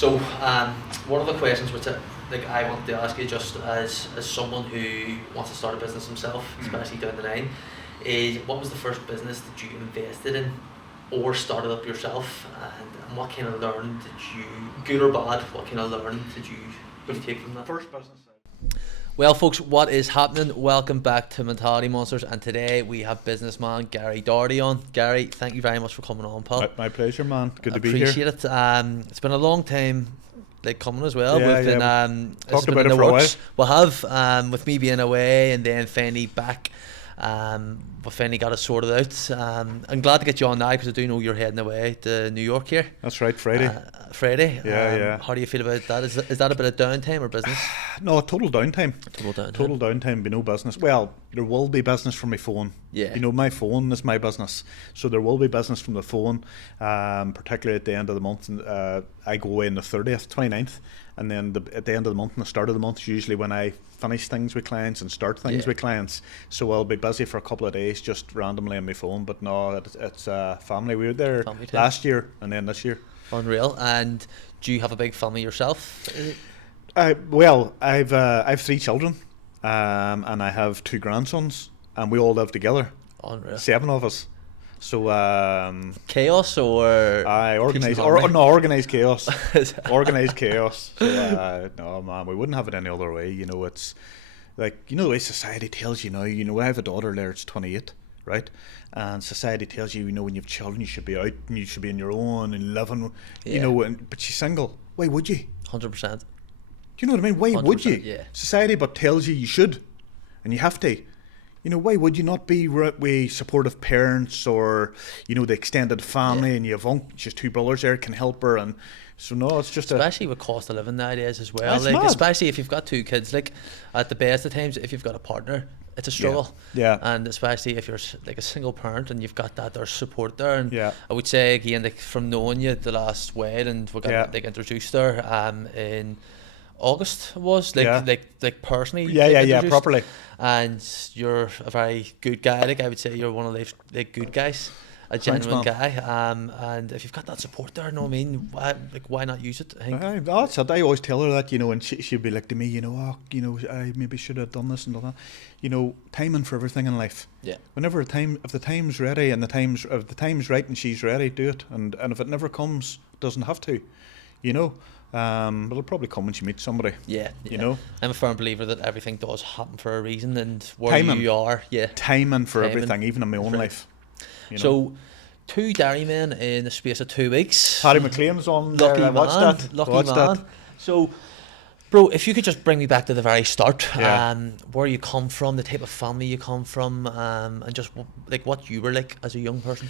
So, one of the questions which I want to ask you, just as someone who wants to start a business himself, especially down the line, is what was the first business that you invested in or started up yourself, and what kind of learning did you, good or bad, what kind of learning did you take from that? First business. Well, folks, what is happening? Welcome back to Mentality Monsters, and today we have businessman Gary Doherty on. Gary, thank you very much for coming on, pal. My pleasure, man. Good to be here. Appreciate it. It's been a long time coming as well. Yeah, We've been talked about it for a while. We have, with me being away and then finally back. We finally got it sorted out. I'm glad to get you on now because I do know you're heading away to New York here. That's right, Friday. Friday. Yeah. How do you feel about that? Is that a bit of downtime or business? No, total downtime. Total downtime, be no business. Well, there will be business from my phone. Yeah. You know, my phone is my business. So there will be business from the phone, particularly at the end of the month. I go away on the 30th, 29th. And then at the end of the month and the start of the month is usually when I finish things with clients and start things with clients. So I'll be busy for a couple of days just randomly on my phone. But no, it's family. We were there last year and then this year. Unreal. And do you have a big family yourself? Well, I've 3 children, and I have 2 grandsons, and we all live together. Unreal. 7 of us. So chaos or organized chaos. Organized chaos. So, no, man, we wouldn't have it any other way. You know, it's like, you know, the way society tells you now. You know, I have a daughter there. It's 28, right? And society tells you, you know, when you have children, you should be out and you should be on your own and living. You know, but she's single. Why would you? 100%. Do you know what I mean? Why would you? Yeah. Society but tells you should, and you have to. You know, why would you not be with supportive parents or, you know, the extended family and you have just 2 brothers there can help her, and so no, it's just especially with cost of living nowadays as well. That's like mad. Especially if you've got 2 kids, like at the best of times, if you've got a partner, it's a struggle. Yeah. And especially if you're like a single parent and you've got that there's support there. And Yeah. I would say again, like from knowing you the last while, and we got like introduced there in August was like personally properly, and you're a very good guy. Like I would say you're one of the like good guys, a genuine guy. And if you've got that support there, no, I mean, why not use it? I think that's it. I always tell her that, you know, and she'd be like to me, you know, I maybe should have done this and done that. You know, timing for everything in life. Yeah. Whenever if the time's ready and if the time's right and she's ready, do it. And if it never comes, it doesn't have to. You know. But it'll probably come when she meets somebody. Yeah. You know, I'm a firm believer that everything does happen for a reason, and where you are, timing for everything, even in my own life. You know? So, 2 dairymen in the space of 2 weeks. Paddy McLean's on. Lucky there. Lucky man. So, bro, if you could just bring me back to the very start, where you come from, the type of family you come from, and just like what you were like as a young person.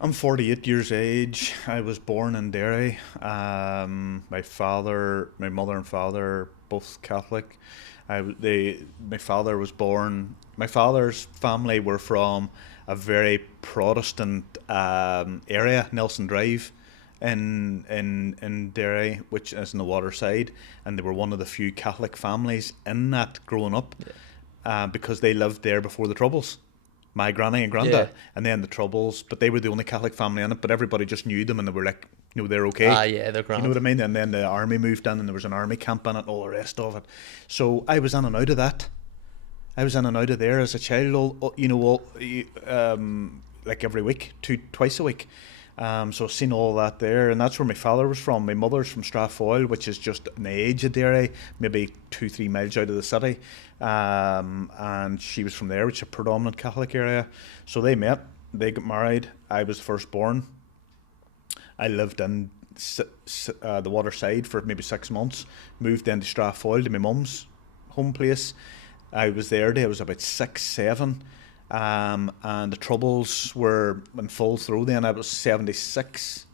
I'm 48 years age. I was born in Derry. My mother and father, both Catholic. My father was born. My father's family were from a very Protestant area, Nelson Drive, in Derry, which is in the waterside, and they were one of the few Catholic families in that growing up, because they lived there before the Troubles. My granny and granddad, and then the Troubles, but they were the only Catholic family in it, but everybody just knew them and they were like, you know, they're okay. They're grand. You know what I mean? And then the army moved in and there was an army camp in it and all the rest of it. So I was in and out of that. I was in and out of there as a child, you know, like every week, twice a week. So I've seen all that there, and that's where my father was from. My mother's from Strathfoyle, which is just an age of Derry, maybe 2-3 miles out of the city. And she was from there, which is a predominant Catholic area. So they met, they got married. I was the firstborn. I lived in the waterside for maybe 6 months, moved into Strathfoyle to my mum's home place. I was there till I was about 6, 7. And the Troubles were in full throw then. I was 76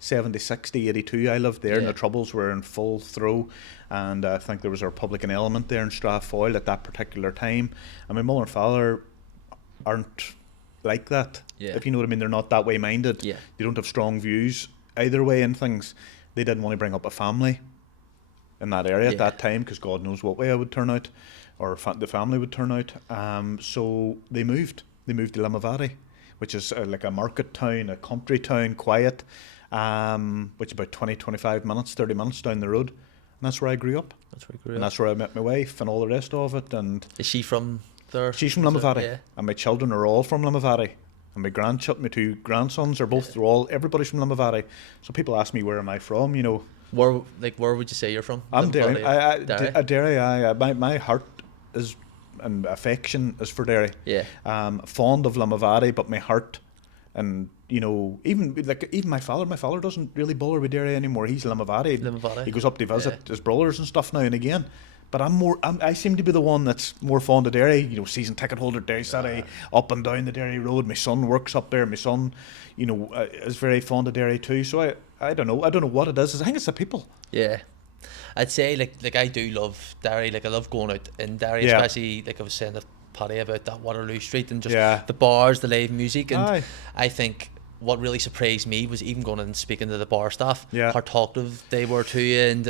to 82. I lived there, and the Troubles were in full throw. And I think there was a Republican element there in Strathfoyle at that particular time. And my mother and father aren't like that. If you know what I mean, they're not that way minded. They don't have strong views either way in things. They didn't want to bring up a family in that area at that time, because God knows what way I would turn out, or the family would turn out. So they moved to Limavady, which is like a market town, a country town, quiet. which is about 20, 25 minutes, 30 minutes down the road. And that's where I grew up. That's where you grew And up. that's where I met my wife and all the rest of it. And Is she from there? she's from Is it- Limavady. Yeah. And my children are all from Limavady. And my two grandsons are both, everybody's from Limavady. So people ask me, where am I from, you know. Where would you say you're from? I'm Derry. Derry. Derry. My heart is and affection is for Derry. Yeah. Fond of Limavady, but my heart, and you know, even my father doesn't really bother with Derry anymore. He's Limavady. He goes up to visit his brothers and stuff now and again. But I seem to be the one that's more fond of Derry. You know, season ticket holder, Derry City, up and down the Derry Road. My son works up there. My son, you know, is very fond of Derry too. So I don't know what it is. I think it's the people. Yeah. I'd say like I do love Derry. Like I love going out in Derry, especially like I was saying to Paddy about that Waterloo Street and just the bars, the live music, and I think what really surprised me was even going and speaking to the bar staff, how talkative they were to you, and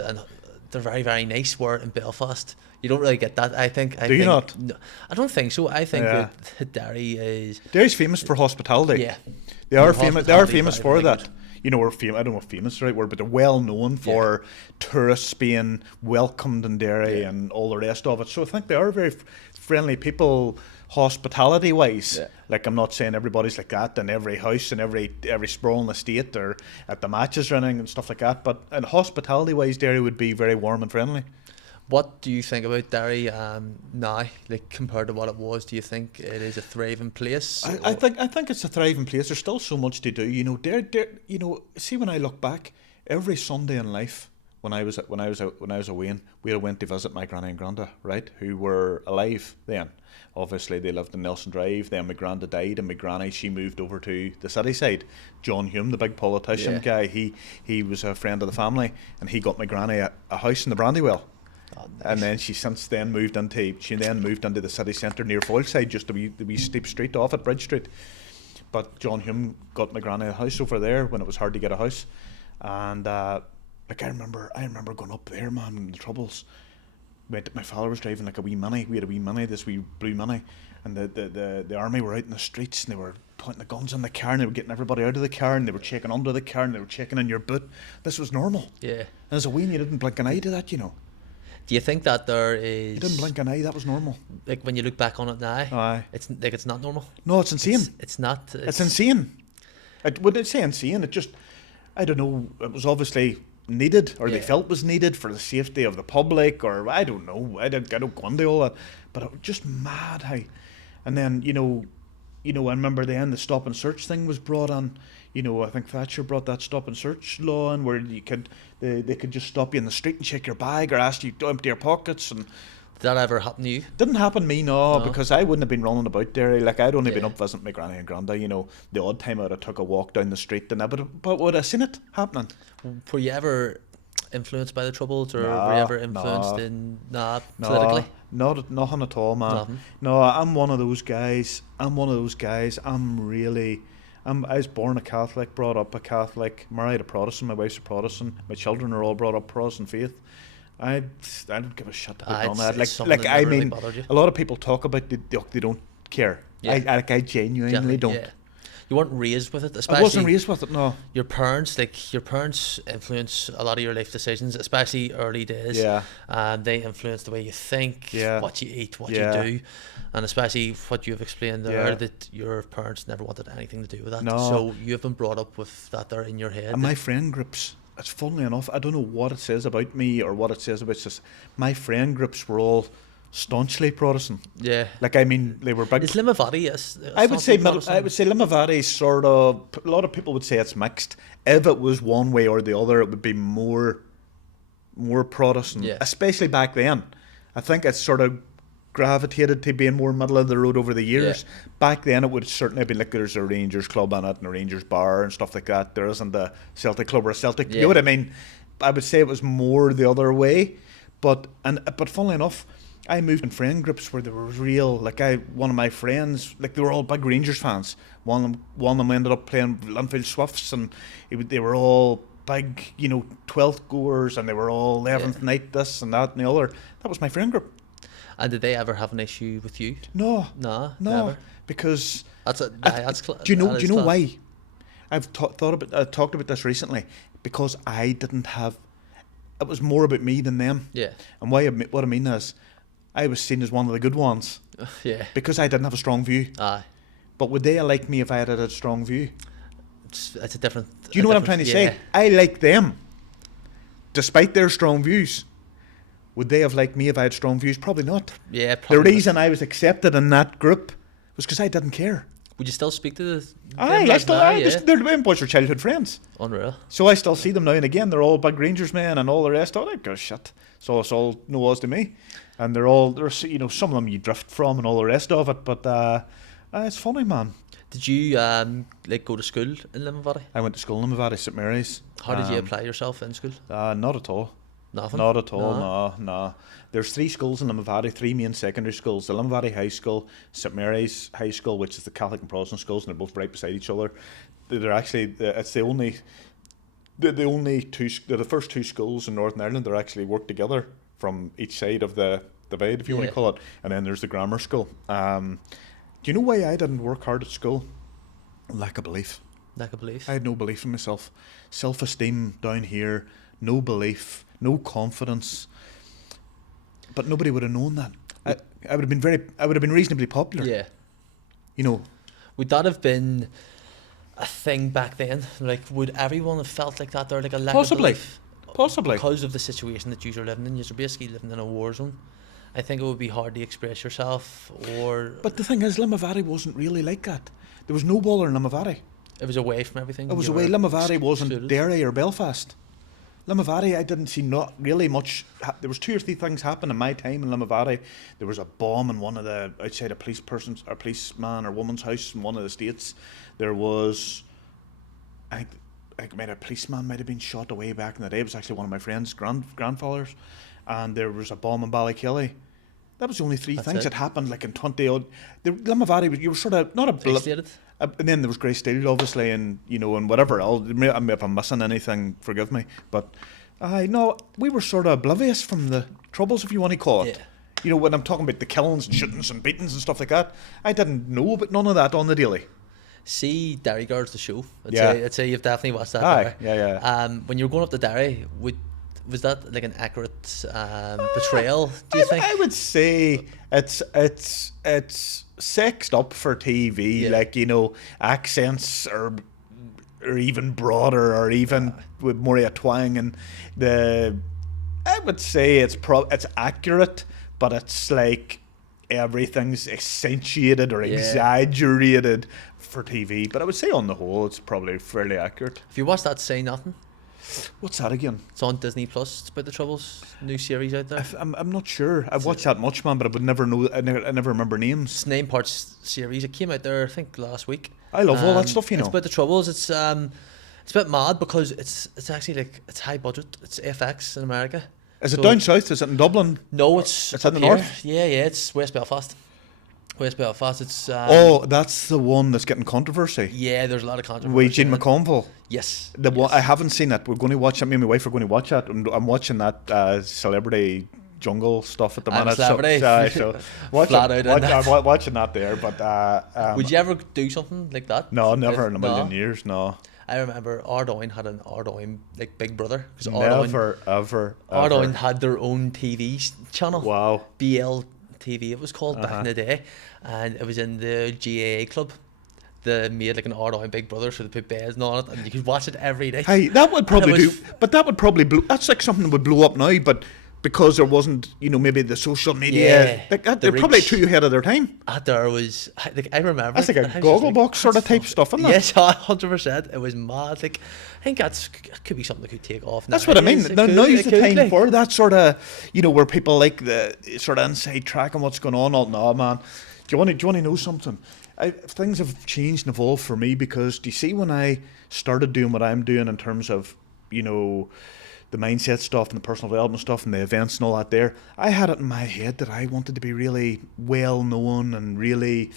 they're very, very nice. Where in Belfast you don't really get that. I think. Do you not? No, I don't think so. I think that Derry's famous for hospitality. Yeah, they are famous. They are famous for that. Good. You know, we're famous. I don't know if famous is the right word, but they're well known for tourists being welcomed in Derry and all the rest of it. So I think they are very friendly people, hospitality wise. Yeah. Like, I'm not saying everybody's like that in every house and every sprawling estate or at the matches or anything and stuff like that. But in hospitality wise, Derry would be very warm and friendly. What do you think about Derry now, like compared to what it was? Do you think it is a thriving place? I think it's a thriving place. There's still so much to do. You know, you know, see, when I look back, every Sunday in life, when I was away, we went to visit my granny and granda, right, who were alive then. Obviously, they lived in Nelson Drive. Then my granda died, and my granny, she moved over to the city side. John Hume, the big politician guy, he was a friend of the family, and he got my granny a house in the Brandywell. Oh, nice. And then she moved into the city centre near Foylside, just a wee steep street off at Bridge Street. But John Hume got my granny a house over there when it was hard to get a house, and like I remember going up there, man, in the troubles. My father was driving like a wee Mini. We had a wee Mini, this wee blue Mini, and the army were out in the streets and they were pointing the guns in the car and they were getting everybody out of the car and they were checking under the car and they were checking in your boot. This was normal. Yeah. And as a wee, you didn't blink an eye to that, you know. Do you think that there is... You didn't blink an eye, that was normal. Like, when you look back on it now, it's like it's not normal. No, it's insane. It's not... It's insane. Would I say insane? It just... I don't know, it was obviously needed, or they felt was needed for the safety of the public, or I don't know. I don't go into all that. But it was just mad how... And then, you know, I remember then the stop and search thing was brought on. You know, I think Thatcher brought that stop and search law in where they could just stop you in the street and check your bag or ask you to empty your pockets. And did that ever happen to you? Didn't happen to me, no, because I wouldn't have been running about there. Like, I'd only been up visiting my granny and granda. You know, the odd time I would have took a walk down the street and but would I seen it happening? Were you ever influenced by the Troubles, or were you ever influenced politically? Nothing at all, man. Nothing. No, I'm one of those guys. I was born a Catholic, brought up a Catholic, married a Protestant, my wife's a Protestant, my children are all brought up Protestant faith. I don't give a shit about that. I mean, a lot of people talk about they don't care. Yeah. I genuinely don't. Yeah. You weren't raised with it, especially. I wasn't raised with it, no. Your parents influence a lot of your life decisions, especially early days. Yeah. They influence the way you think, what you eat, what you do, and especially what you've explained there, that your parents never wanted anything to do with that. No. So you've been brought up with that there in your head. And my friend groups, it's funnily enough, I don't know what it says about me or what it says about this. My friend groups were all staunchly Protestant. Yeah. Like, I mean, they were big. Is Limavady I would say Limavady sort of, a lot of people would say it's mixed. If it was one way or the other, it would be more Protestant, especially back then. I think it's sort of gravitated to being more middle of the road over the years. Yeah. Back then it would certainly have been like there's a Rangers club in it and a Rangers bar and stuff like that. There isn't a Celtic club or a Celtic. You know what I mean? I would say it was more the other way. But funnily enough, I moved in friend groups where there was real, like one of my friends, like they were all big Rangers fans. One of them ended up playing Linfield Swifts, and they were all big, 12th goers, and they were all 11th night, this and that and the other. That was my friend group. And did they ever have an issue with you? No, never. Because do you know why? I've talked about this recently because I didn't have. It was more about me than them. Yeah. And what I mean is, I was seen as one of the good ones. Yeah. Because I didn't have a strong view. Aye. But would they have liked me if I had a strong view? It's a different. Do you know what I'm trying to say? I like them, despite their strong views. Would they have liked me if I had strong views? Probably not. Yeah. Probably the reason I was accepted in that group was because I didn't care. Would you still speak to they're my boys were childhood friends. Unreal. So I still see them now and again. They're all big Rangers men and all the rest of it. Gosh, shit. So it's all no odds to me. And there's some of them you drift from and all the rest of it. But it's funny, man. Did you go to school in Limavady? I went to school in Limavady, St Mary's. How did you apply yourself in school? Not at all. Nothing? Not at all, no. There's 3 schools in Limavady, 3 main secondary schools. The Limavady High School, St Mary's High School, which is the Catholic and Protestant schools, and they're both right beside each other. They're actually, it's the only two, they're the first 2 schools in Northern Ireland that actually work together from each side of the divide, if you want to call it. And then there's the grammar school. Do you know why I didn't work hard at school? Lack of belief. Lack of belief? I had no belief in myself. Self-esteem down here, no belief, no confidence. But nobody would have known that. I would have been reasonably popular. Yeah. You know. Would that have been a thing back then? Like, would everyone have felt like that? Or like a lack of belief? Possibly. Because of the situation that you're living in. You're basically living in a war zone. I think it would be hard to express yourself, or... But the thing is, Limavady wasn't really like that. There was no bother in Limavady. It was away from everything. It was away. Limavady wasn't Derry or Belfast. Limavady, I didn't see not really much. There was 2 or 3 things happened in my time in Limavady. There was a bomb in one of the outside a policeman or woman's house in one of the states. There was, I think, a policeman might have been shot away back in the day. It was actually one of my friend's grandfathers, and there was a bomb in Ballykilly. That was the only 3 things that happened, like in 20 odd. Limavady, you were sort of not a blip. And then there was Grey Steel, obviously, and and whatever else. If I'm missing anything, forgive me. But we were sort of oblivious from the troubles, if you want to call it. Yeah. When I'm talking about the killings and shootings and beatings and stuff like that, I didn't know about none of that on the daily. See Derry Girls, the show. I'd say you've definitely watched that. Aye, yeah. When you were going up to Derry, was that like an accurate portrayal? Do you think? I would say it's sexed up for TV, like accents or even broader, or even with more of a twang, and I would say it's accurate, but it's like everything's accentuated or exaggerated for TV. But I would say on the whole, it's probably fairly accurate. If you watched that, Say Nothing. What's that again? It's on Disney Plus. It's about the Troubles. New series out there. I'm not sure. I've watched that much, man, but I would never know. I never remember names. It's 9 parts series. It came out there, I think, last week. I love all that stuff. It's about the Troubles. It's a bit mad because it's actually like it's high budget. It's FX in America. Is it down south? Is it in Dublin? No, it's in the north. Yeah, it's West Belfast. It's that's the one that's getting controversy. Yeah, there's a lot of controversy. With Gene McConville. Yes. I haven't seen it. We're going to watch it. Me and my wife are going to watch it. I'm watching that celebrity jungle stuff at the minute. So watching that there. But would you ever do something like that? No, never in a million years. No. I remember Ardoyne had an Ardoyne like Big Brother. Never, ever. Ardoyne had their own TV channel. Wow. BL TV it was called back in the day, and it was in the GAA club. They made like an Ardoyne Big Brother, so they put beds on it, and you could watch it every day. Hey, that would probably but that would probably that's like something that would blow up now, but because there wasn't, maybe the social media, they're probably too ahead of their time. There was, like, I remember. That's like a Gogglebox sort of type stuff, isn't it? Yes, 100%. It was mad. Like, I think that could be something that could take off. That's what I mean. Now's the time for that sort of, where people like the sort of inside track and what's going on. No, man. Do you want to know something? Things have changed and evolved for me because, do you see, when I started doing what I'm doing in terms of, the mindset stuff and the personal development stuff and the events and all that there, I had it in my head that I wanted to be really well known and really,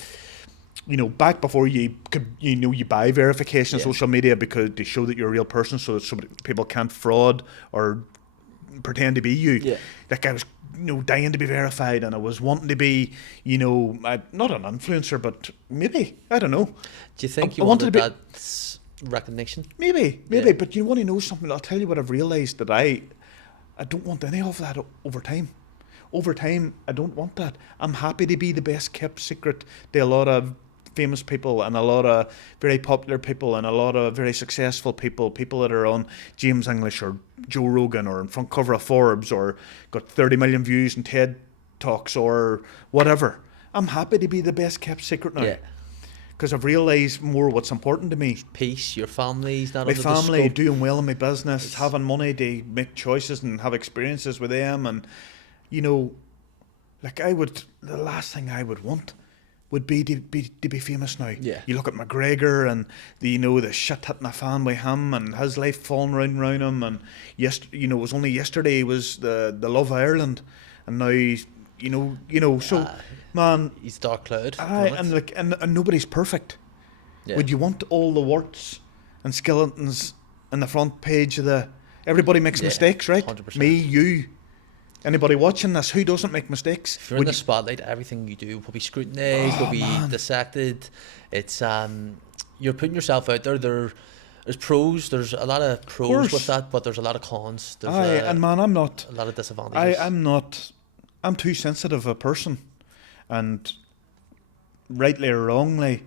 back before you could, you buy verification on social media because to show that you're a real person so that people can't fraud or pretend to be you. Yeah. Like I was, dying to be verified, and I was wanting to be, not an influencer, but maybe, I don't know. Do you think you wanted that recognition. Maybe, Yeah. but you want to know something? I'll tell you what I've realised, that I don't want any of that over time. Over time, I don't want that. I'm happy to be the best kept secret to a lot of famous people and a lot of very popular people and a lot of very successful people that are on James English or Joe Rogan or in front cover of Forbes or got 30 million views in TED Talks or whatever. I'm happy to be the best kept secret now. Yeah. Because I've realised more what's important to me. Peace, your family's not My under family, the scope. doing well in my business, having money to make choices and have experiences with them, and you know, like the last thing I would want would be to be famous now. Yeah. You look at McGregor and the shit hitting a fan with him and his life falling round him, and it was only yesterday he was the Love of Ireland, and now he's so man, He's dark cloud. and nobody's perfect. Yeah. Would you want all the warts and skeletons in the front page of everybody makes mistakes, right? 100%. Me, you, anybody watching this, who doesn't make mistakes? If you're in the spotlight, everything you do will be scrutinised, will be dissected. It's you're putting yourself out there. There's pros. There's a lot of pros with that, but there's a lot of cons. There's and man, I'm not. A lot of disadvantages. I'm not. I'm too sensitive a person, and rightly or wrongly,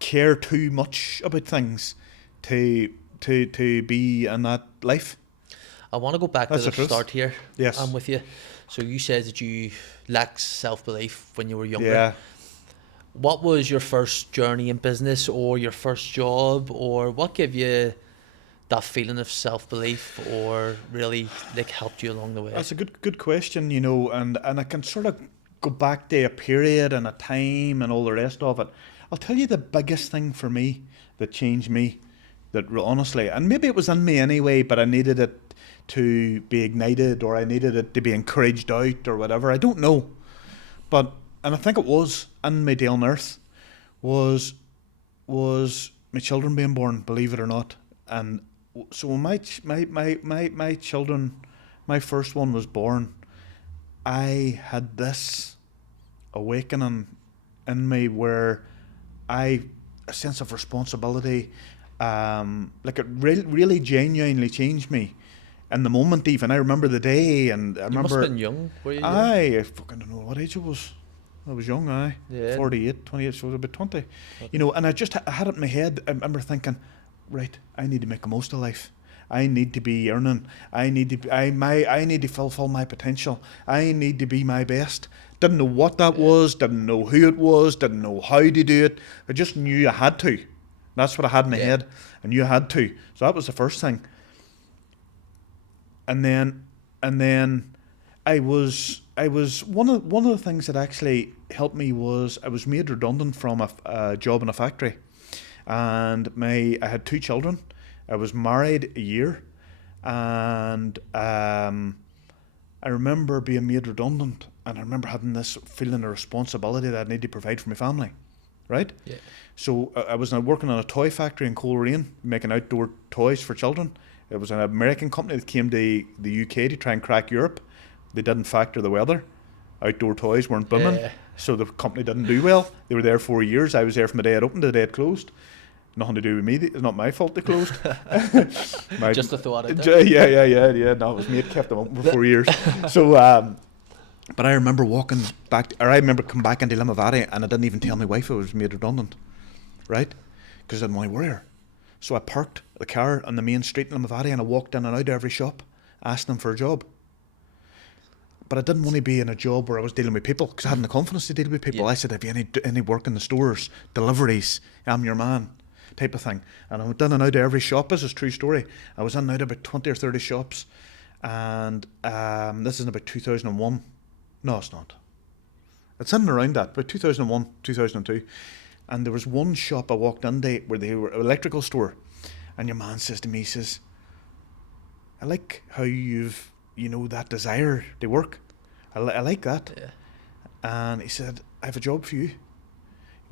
care too much about things to be in that life. I want to go back to the start here. Yes. I'm with you. So you said that you lacked self-belief when you were younger. Yeah. What was your first journey in business or your first job, or what gave you that feeling of self-belief or really helped you along the way? That's a good question, and I can sort of go back to a period and a time and all the rest of it. I'll tell you the biggest thing for me that changed me, that honestly, and maybe it was in me anyway, but I needed it to be ignited or I needed it to be encouraged out or whatever. I don't know. And I think it was in my day on earth was my children being born, believe it or not. And so when my children, my first one was born, I had this awakening in me where a sense of responsibility, it really genuinely changed me. In the moment, even I remember the day, and I remember. You must have been young. Were you young? I fucking don't know what age it was. I was young. Yeah. 48, 28, so I was about 20. Okay. And I had it in my head. I remember thinking, right, I need to make the most of life. I need to be earning. I need to fulfill my potential. I need to be my best. Didn't know what that was. Didn't know who it was. Didn't know how to do it. I just knew I had to. That's what I had in my head. I knew I had to. So that was the first thing. And then I was one of the things that actually helped me was I was made redundant from a job in a factory, and I had 2 children. I was married a year, and I remember being made redundant, and I remember having this feeling of responsibility that I need to provide for my family, right? Yeah. So I was working on a toy factory in Coleraine, making outdoor toys for children. It was an American company that came to the UK to try and crack Europe. They didn't factor the weather. Outdoor toys weren't booming, so the company didn't do well. They were there 4 years. I was there from the day it opened to the day it closed. Nothing to do with me. It's not my fault they closed. Just a thought out there. Yeah. No, it was me. It kept them open for 4 years. So, but I remember coming back into Limavady, and I didn't even tell my wife I was made redundant, right? Because I didn't want to worry her. So I parked the car on the main street in Limavady, and I walked in and out of every shop, asking them for a job. But I didn't want to be in a job where I was dealing with people, because I hadn't the confidence to deal with people. Yeah. I said, have you any work in the stores, deliveries, I'm your man, type of thing. And I went in and out of every shop. This is a true story. I was in and out of about 20 or 30 shops, and this is in about 2001. No, it's not. It's in and around that, about 2001, 2002. And there was one shop I walked into where they were an electrical store, and your man says to me, he says, I like how you've, that desire to work. I like that. Yeah. And he said, I have a job for you.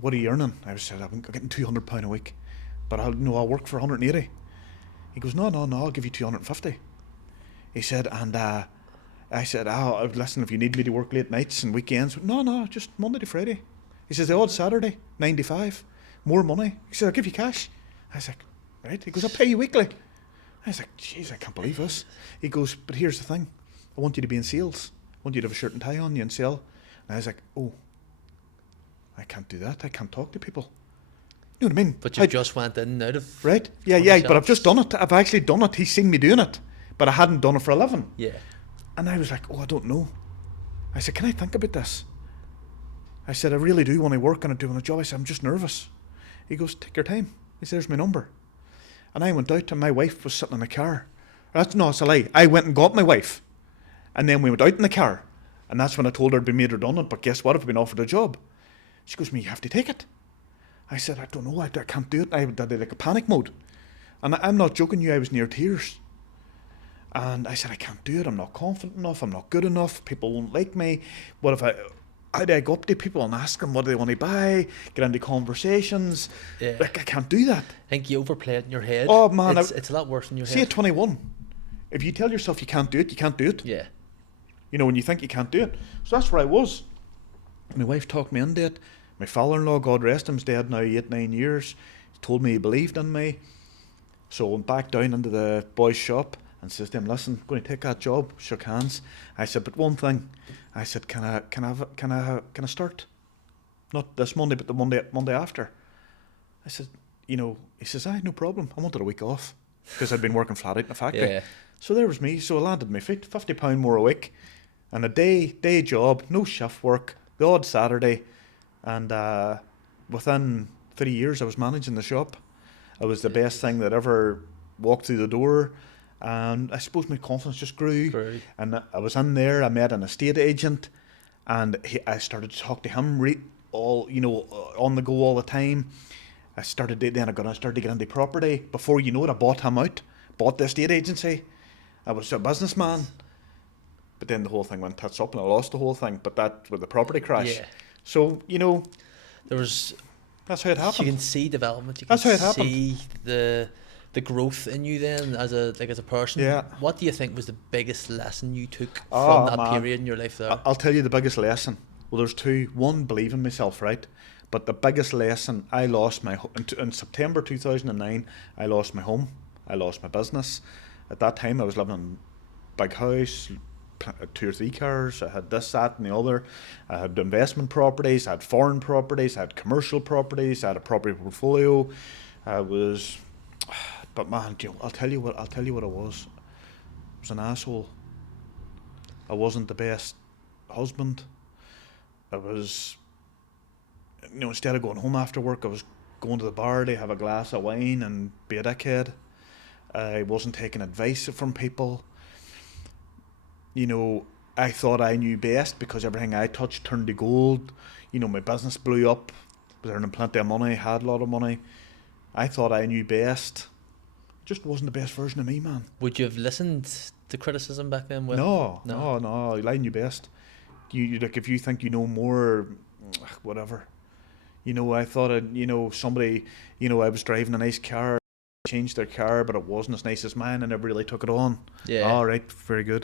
What are you earning? I said, I'm getting £200 a week, but I'll work for 180. He goes, no, I'll give you 250. He said, and I said, listen, if you need me to work late nights and weekends, no, just Monday to Friday. He says, the odd Saturday, 9 to 5, more money. He said, I'll give you cash. I was like, right? He goes, I'll pay you weekly. I was like, jeez, I can't believe this. He goes, but here's the thing. I want you to be in sales. I want you to have a shirt and tie on you and sell. And I was like, oh, I can't do that. I can't talk to people. You know what I mean? But you just went in and out of... Right? Yeah, but I've just done it. I've actually done it. He's seen me doing it. But I hadn't done it for a living. Yeah. And I was like, oh, I don't know. I said, can I think about this? I said, I really do want to work on it, doing a job. I said, I'm just nervous. He goes, take your time. He said, there's my number. And I went out and my wife was sitting in the car. No, it's a lie. I went and got my wife. And then we went out in the car. And that's when I told her I'd been made redundant. But guess what? I've been offered a job. She goes, you have to take it. I said, I don't know. I can't do it. I did like a panic mode. And I'm not joking you. I was near tears. And I said, I can't do it. I'm not confident enough. I'm not good enough. People won't like me. How do I go up to people and ask them what do they want to buy? Get into conversations. Yeah. Like, I can't do that. I think you overplay it in your head. Oh, man. It's a lot worse in your head. See, at 21, if you tell yourself you can't do it, you can't do it. Yeah. You know, when you think you can't do it. So that's where I was. My wife talked me into it. My father-in-law, God rest him, is dead now 8-9 years. He told me he believed in me. So I went back down into the boys' shop and says to him, listen, I'm going to take that job. Shook hands. I said, but one thing. I said, can I start? Not this Monday, but the Monday after. I said, you know, he says, no problem. I wanted a week off because I'd been working flat out in the factory. Yeah. So there was me. So I landed my feet, £50 more a week, and a day job, no shift work, the odd Saturday, and within 3 years I was managing the shop. I was the best thing that ever walked through the door. And I suppose my confidence just grew. And I was in there. I met an estate agent, and I started to talk to him on the go all the time. I started to get into property. Before you know it, I bought him out, bought the estate agency. I was a businessman, but then the whole thing went tits up, and I lost the whole thing. But that with the property crash. Yeah. So that's how it happened. You can see development. You can that's how it happened. See the growth in you then as a person. Yeah. What do you think was the biggest lesson you took from that period in your life there? I'll tell you the biggest lesson. Well, there's two. One, believe in myself, right? But the biggest lesson, I lost my in September 2009. I lost my home. I lost my business. At that time, I was living in a big house, 2 or 3 cars. I had this, that, and the other. I had investment properties. I had foreign properties. I had commercial properties. I had a property portfolio. But man, I'll tell you what I was. I was an asshole. I wasn't the best husband. I was, instead of going home after work, I was going to the bar to have a glass of wine and be a dickhead. I wasn't taking advice from people. I thought I knew best because everything I touched turned to gold. My business blew up. I was earning plenty of money, had a lot of money. I thought I knew best. Just wasn't the best version of me, man. Would you have listened to criticism back then? No. I knew best. You like, if you think you know more, whatever. I thought somebody, I was driving a nice car, changed their car, but it wasn't as nice as mine, and never really took it on. Yeah. All right, very good.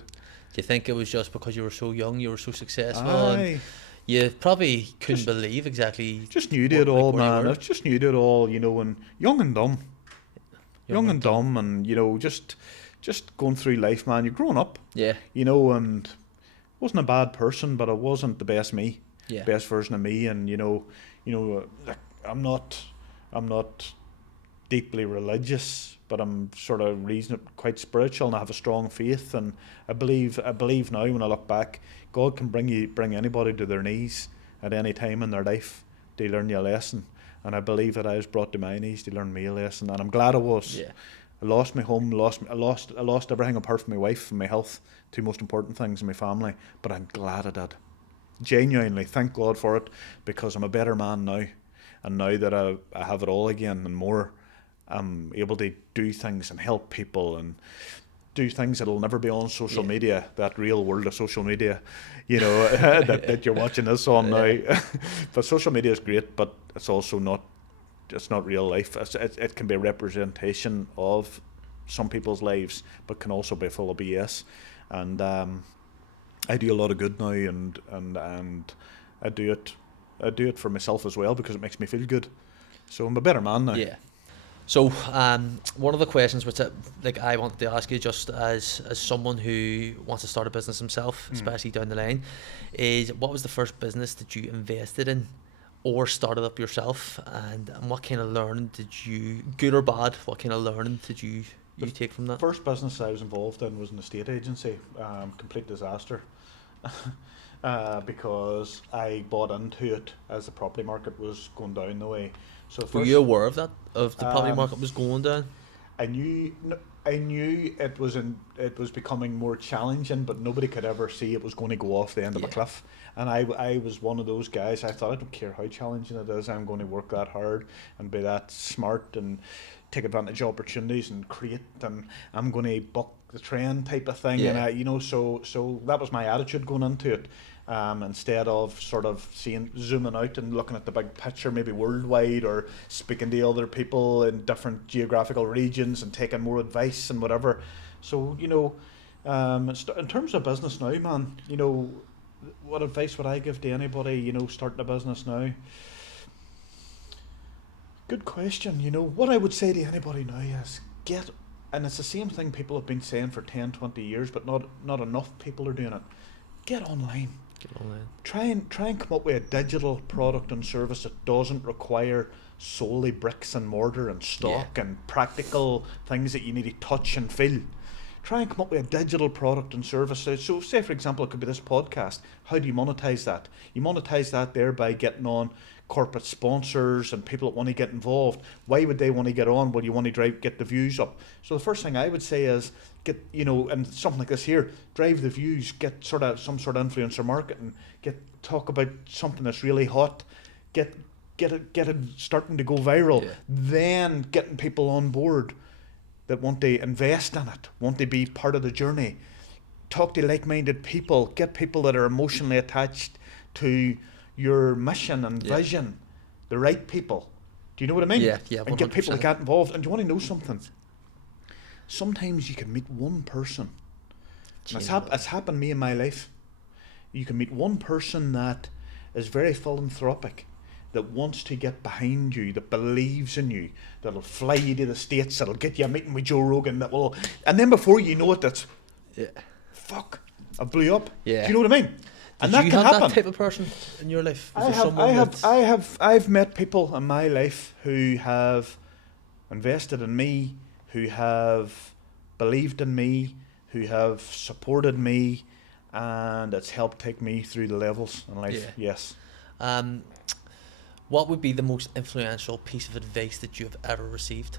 Do you think it was just because you were so young, you were so successful, Aye. and you probably couldn't believe exactly? Just knew it all, man. I just knew it all, and young and dumb. Young and dumb, and just going through life, man. You're growing up. Yeah. And wasn't a bad person, but I wasn't the best me. Yeah. Best version of me, and like, I'm not deeply religious, but I'm sort of quite spiritual, and I have a strong faith, and I believe now when I look back, God can bring anybody to their knees at any time in their life to learn you a lesson. And I believe that I was brought to my knees to learn me a lesson, and I'm glad I was. Yeah. I lost my home, I lost everything apart from my wife and my health, 2 most important things in my family. But I'm glad I did. Genuinely, thank God for it, because I'm a better man now, and now that I have it all again and more, I'm able to do things and help people and do things that'll never be on social media, that real world of social media, that you're watching this on now. But social media is great, but it's also not real life. It can be a representation of some people's lives, but can also be full of BS. And I do a lot of good now, and I do it for myself as well, because it makes me feel good. So I'm a better man now. Yeah. So, one of the questions which I wanted to ask you, just as someone who wants to start a business himself, especially down the line, is what was the first business that you invested in or started up yourself, and what kind of learning did you, good or bad, what kind of learning did you take from that? First business I was involved in was an estate agency. Complete disaster. Because I bought into it as the property market was going down the way. So Were you aware of that, of the property market was going down? I knew it was becoming more challenging, but nobody could ever see it was going to go off the end of a cliff. And I was one of those guys. I thought, I don't care how challenging it is, I'm going to work that hard and be that smart and take advantage of opportunities and create, and I'm going to buck the trend type of thing. And so that was my attitude going into it. Instead of sort of zooming out and looking at the big picture, maybe worldwide, or speaking to other people in different geographical regions and taking more advice and whatever. So, in terms of business now, man, what advice would I give to anybody, starting a business now? Good question. What I would say to anybody now is and it's the same thing people have been saying for 10, 20 years, but not enough people are doing it. Get online. Try and come up with a digital product and service that doesn't require solely bricks and mortar and stock and practical things that you need to touch and feel. Try and come up with a digital product and service. So say, for example, it could be this podcast. How do you monetize that? You monetize that there by getting on corporate sponsors and people that want to get involved. Why would they want to get on? Well, you want to get the views up. So the first thing I would say is get, and something like this here, drive the views, get some sort of influencer marketing, talk about something that's really hot, get it starting to go viral, then getting people on board that want to invest in it, want to be part of the journey. Talk to like-minded people, get people that are emotionally attached to your mission and vision, the right people. Do you know what I mean? Yeah, 100%. And get people to get involved. And do you want to know something? Sometimes you can meet one person. It's happened to me in my life. You can meet one person that is very philanthropic, that wants to get behind you, that believes in you, that'll fly you to the States, that'll get you a meeting with Joe Rogan, and then before you know it, that's fuck, I blew up. Yeah. Do you know what I mean? And Did that you can have happen. that type of person in your life? I've met people in my life who have invested in me, who have believed in me, who have supported me, and it's helped take me through the levels in life. Yes. What would be the most influential piece of advice that you have ever received?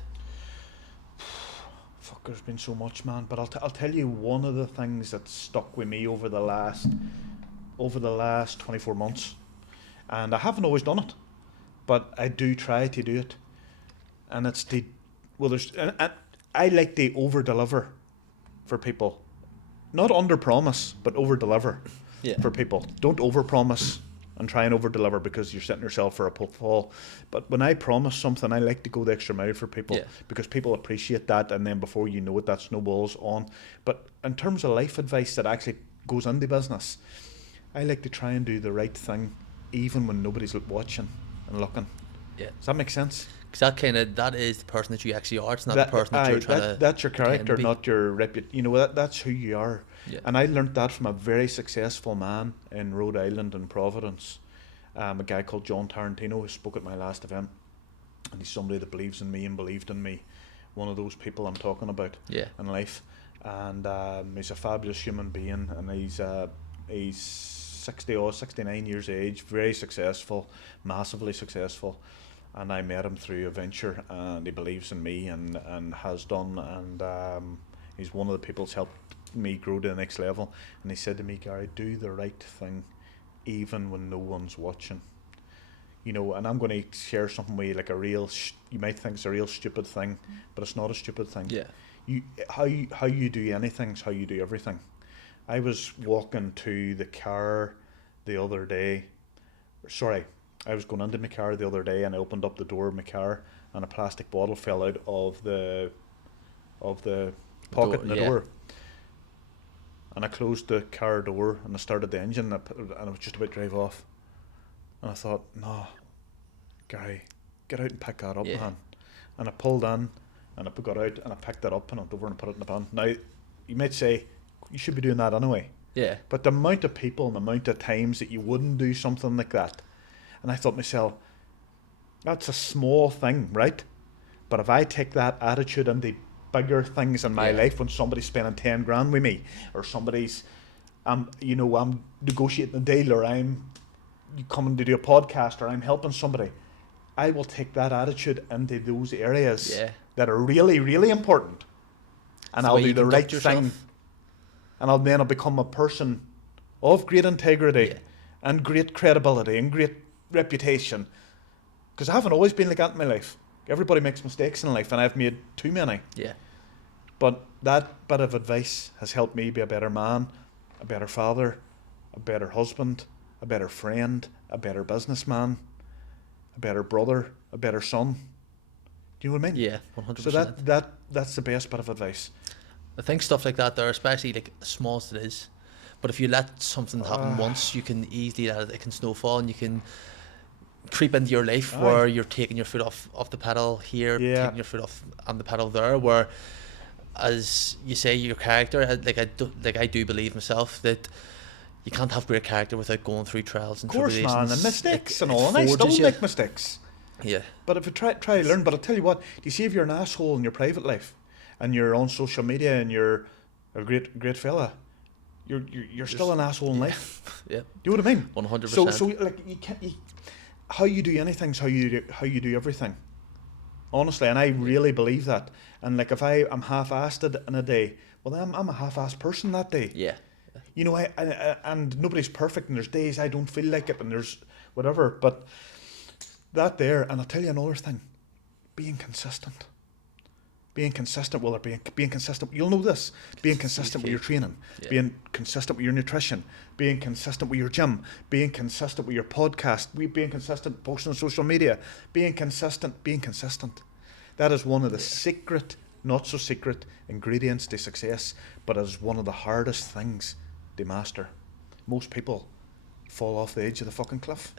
Fuck, there's been so much, man. But I'll tell you one of the things that stuck with me over the last 24 months, and I haven't always done it, but I do try to do it. And it's I like to over deliver for people, not under promise, but over deliver for people. Don't over promise and try and over deliver, because you're setting yourself for a pitfall. But when I promise something, I like to go the extra mile for people, because people appreciate that, and then before you know it, that snowballs on. But in terms of life advice that actually goes into business, I like to try and do the right thing even when nobody's watching and looking. Yeah. Does that make sense? Because that is the person that you actually are. It's not the person that you're trying to. That's your character, not your reputation. That's who you are. Yeah. And I learnt that from a very successful man in Rhode Island and Providence, a guy called John Tarantino, who spoke at my last event. And he's somebody that believes in me and believed in me. One of those people I'm talking about in life. And he's a fabulous human being, and he's 69 years of age, very successful, massively successful. And I met him through a venture, and he believes in me and has done, and he's one of the people that's helped me grow to the next level. And he said to me, Gary, do the right thing even when no one's watching. And I'm going to share something with you, like you might think it's a real stupid thing, but it's not a stupid thing. Yeah. How you do anything is how you do everything. I was walking to the car the other day. I was going into my car the other day, and I opened up the door of my car, and a plastic bottle fell out of the pocket in the door. And I closed the car door, and I started the engine, and I was just about to drive off. And I thought, no, Gary, get out and pick that up, man. and I pulled in, and I got out, and I picked it up, and I went over and put it in the bin. Now, you might say, you should be doing that anyway. Yeah. But the amount of people and the amount of times that you wouldn't do something like that, and I thought to myself, that's a small thing, right? But if I take that attitude into bigger things in my life, when somebody's spending 10 grand with me, or somebody's, I'm negotiating a deal, or I'm coming to do a podcast, or I'm helping somebody, I will take that attitude into those areas that are really, really important, and I'll do the right thing, and then I'll become a person of great integrity and great credibility and great reputation, because I haven't always been like that in my life. Everybody makes mistakes in life, and I've made too many. Yeah. But that bit of advice has helped me be a better man, a better father, a better husband, a better friend, a better businessman, a better brother, a better son. Do you know what I mean? Yeah, 100%. So that's the best bit of advice. I think stuff like that there, especially like as small as it is, but if you let something happen once, you can easily let it can snowfall, and you can creep into your life where you're taking your foot off the pedal here, taking your foot off on the pedal there, where, as you say, your character, I do believe myself that you can't have great character without going through trials and tribulations. Of course, man, and mistakes and all, and I still make mistakes. Yeah. But if you try to learn, but I'll tell you what, do you see if you're an asshole in your private life, and you're on social media, and you're a great fella, you're still an asshole in life. Yeah. Do you know what I mean? 100%. So like you can't. How you do anything's how you do everything. Honestly, and I really believe that. And like if I'm half-assed in a day, well, I'm a half-assed person that day. Yeah. You know, I and nobody's perfect, and there's days I don't feel like it, and there's whatever. But that there, and I'll tell you another thing: being consistent. Being consistent, being consistent. You'll know this. Being consistent with your training, being consistent with your nutrition, being consistent with your gym, being consistent with your podcast, being consistent posting on social media, being consistent. That is one of the secret, not so secret ingredients to success, but it is one of the hardest things to master. Most people fall off the edge of the fucking cliff,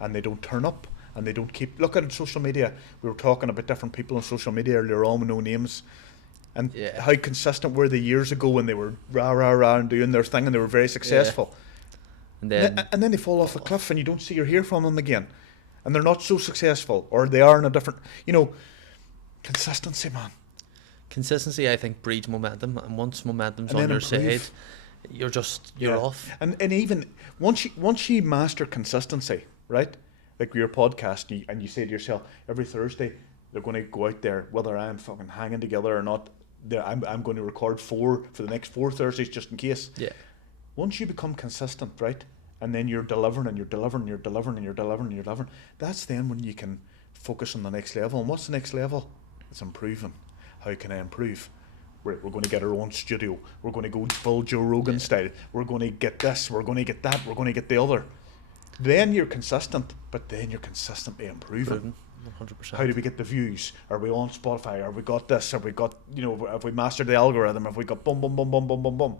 and they don't turn up. And they don't keep... Look at social media. We were talking about different people on social media earlier on with no names. And how consistent were they years ago when they were rah and doing their thing, and they were very successful. Yeah. And then they fall off a cliff, and you don't see or hear from them again. And they're not so successful, or they are in a different... Consistency, man. Consistency, I think, breeds momentum. And once momentum's on your side, you're off. And even once you master consistency, right? Like your podcast, and you say to yourself, every Thursday they're going to go out there, whether I'm fucking hanging together or not, I'm going to record 4 for the next 4 Thursdays just in case. Yeah. Once you become consistent, right, and then you're delivering, that's then when you can focus on the next level. And what's the next level? It's improving. How can I improve? We're going to get our own studio. We're going to go full Joe Rogan style. We're going to get this. We're going to get that. We're going to get the other. Then you're consistent, but then you're consistently improving. 100%. How do we get the views? Are we on Spotify? Are we got this? Have we got, have we mastered the algorithm? Have we got boom.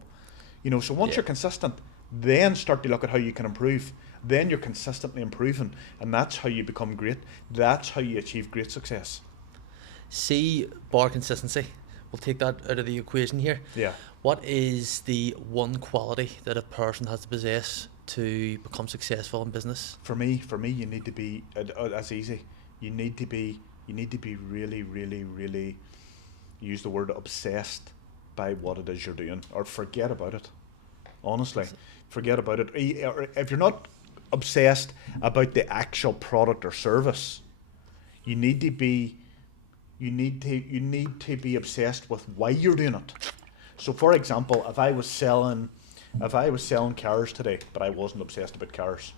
So once you're consistent, then start to look at how you can improve. Then you're consistently improving, and that's how you become great. That's how you achieve great success. See, bar consistency. We'll take that out of the equation here. Yeah. What is the one quality that a person has to possess to become successful in business? For me, you need to be. That's easy. You need to be really, really, really. Use the word obsessed by what it is you're doing, or forget about it. Honestly, forget about it. If you're not obsessed about the actual product or service, you need to be obsessed with why you're doing it. So, for example, if I was selling cars today, but I wasn't obsessed about cars,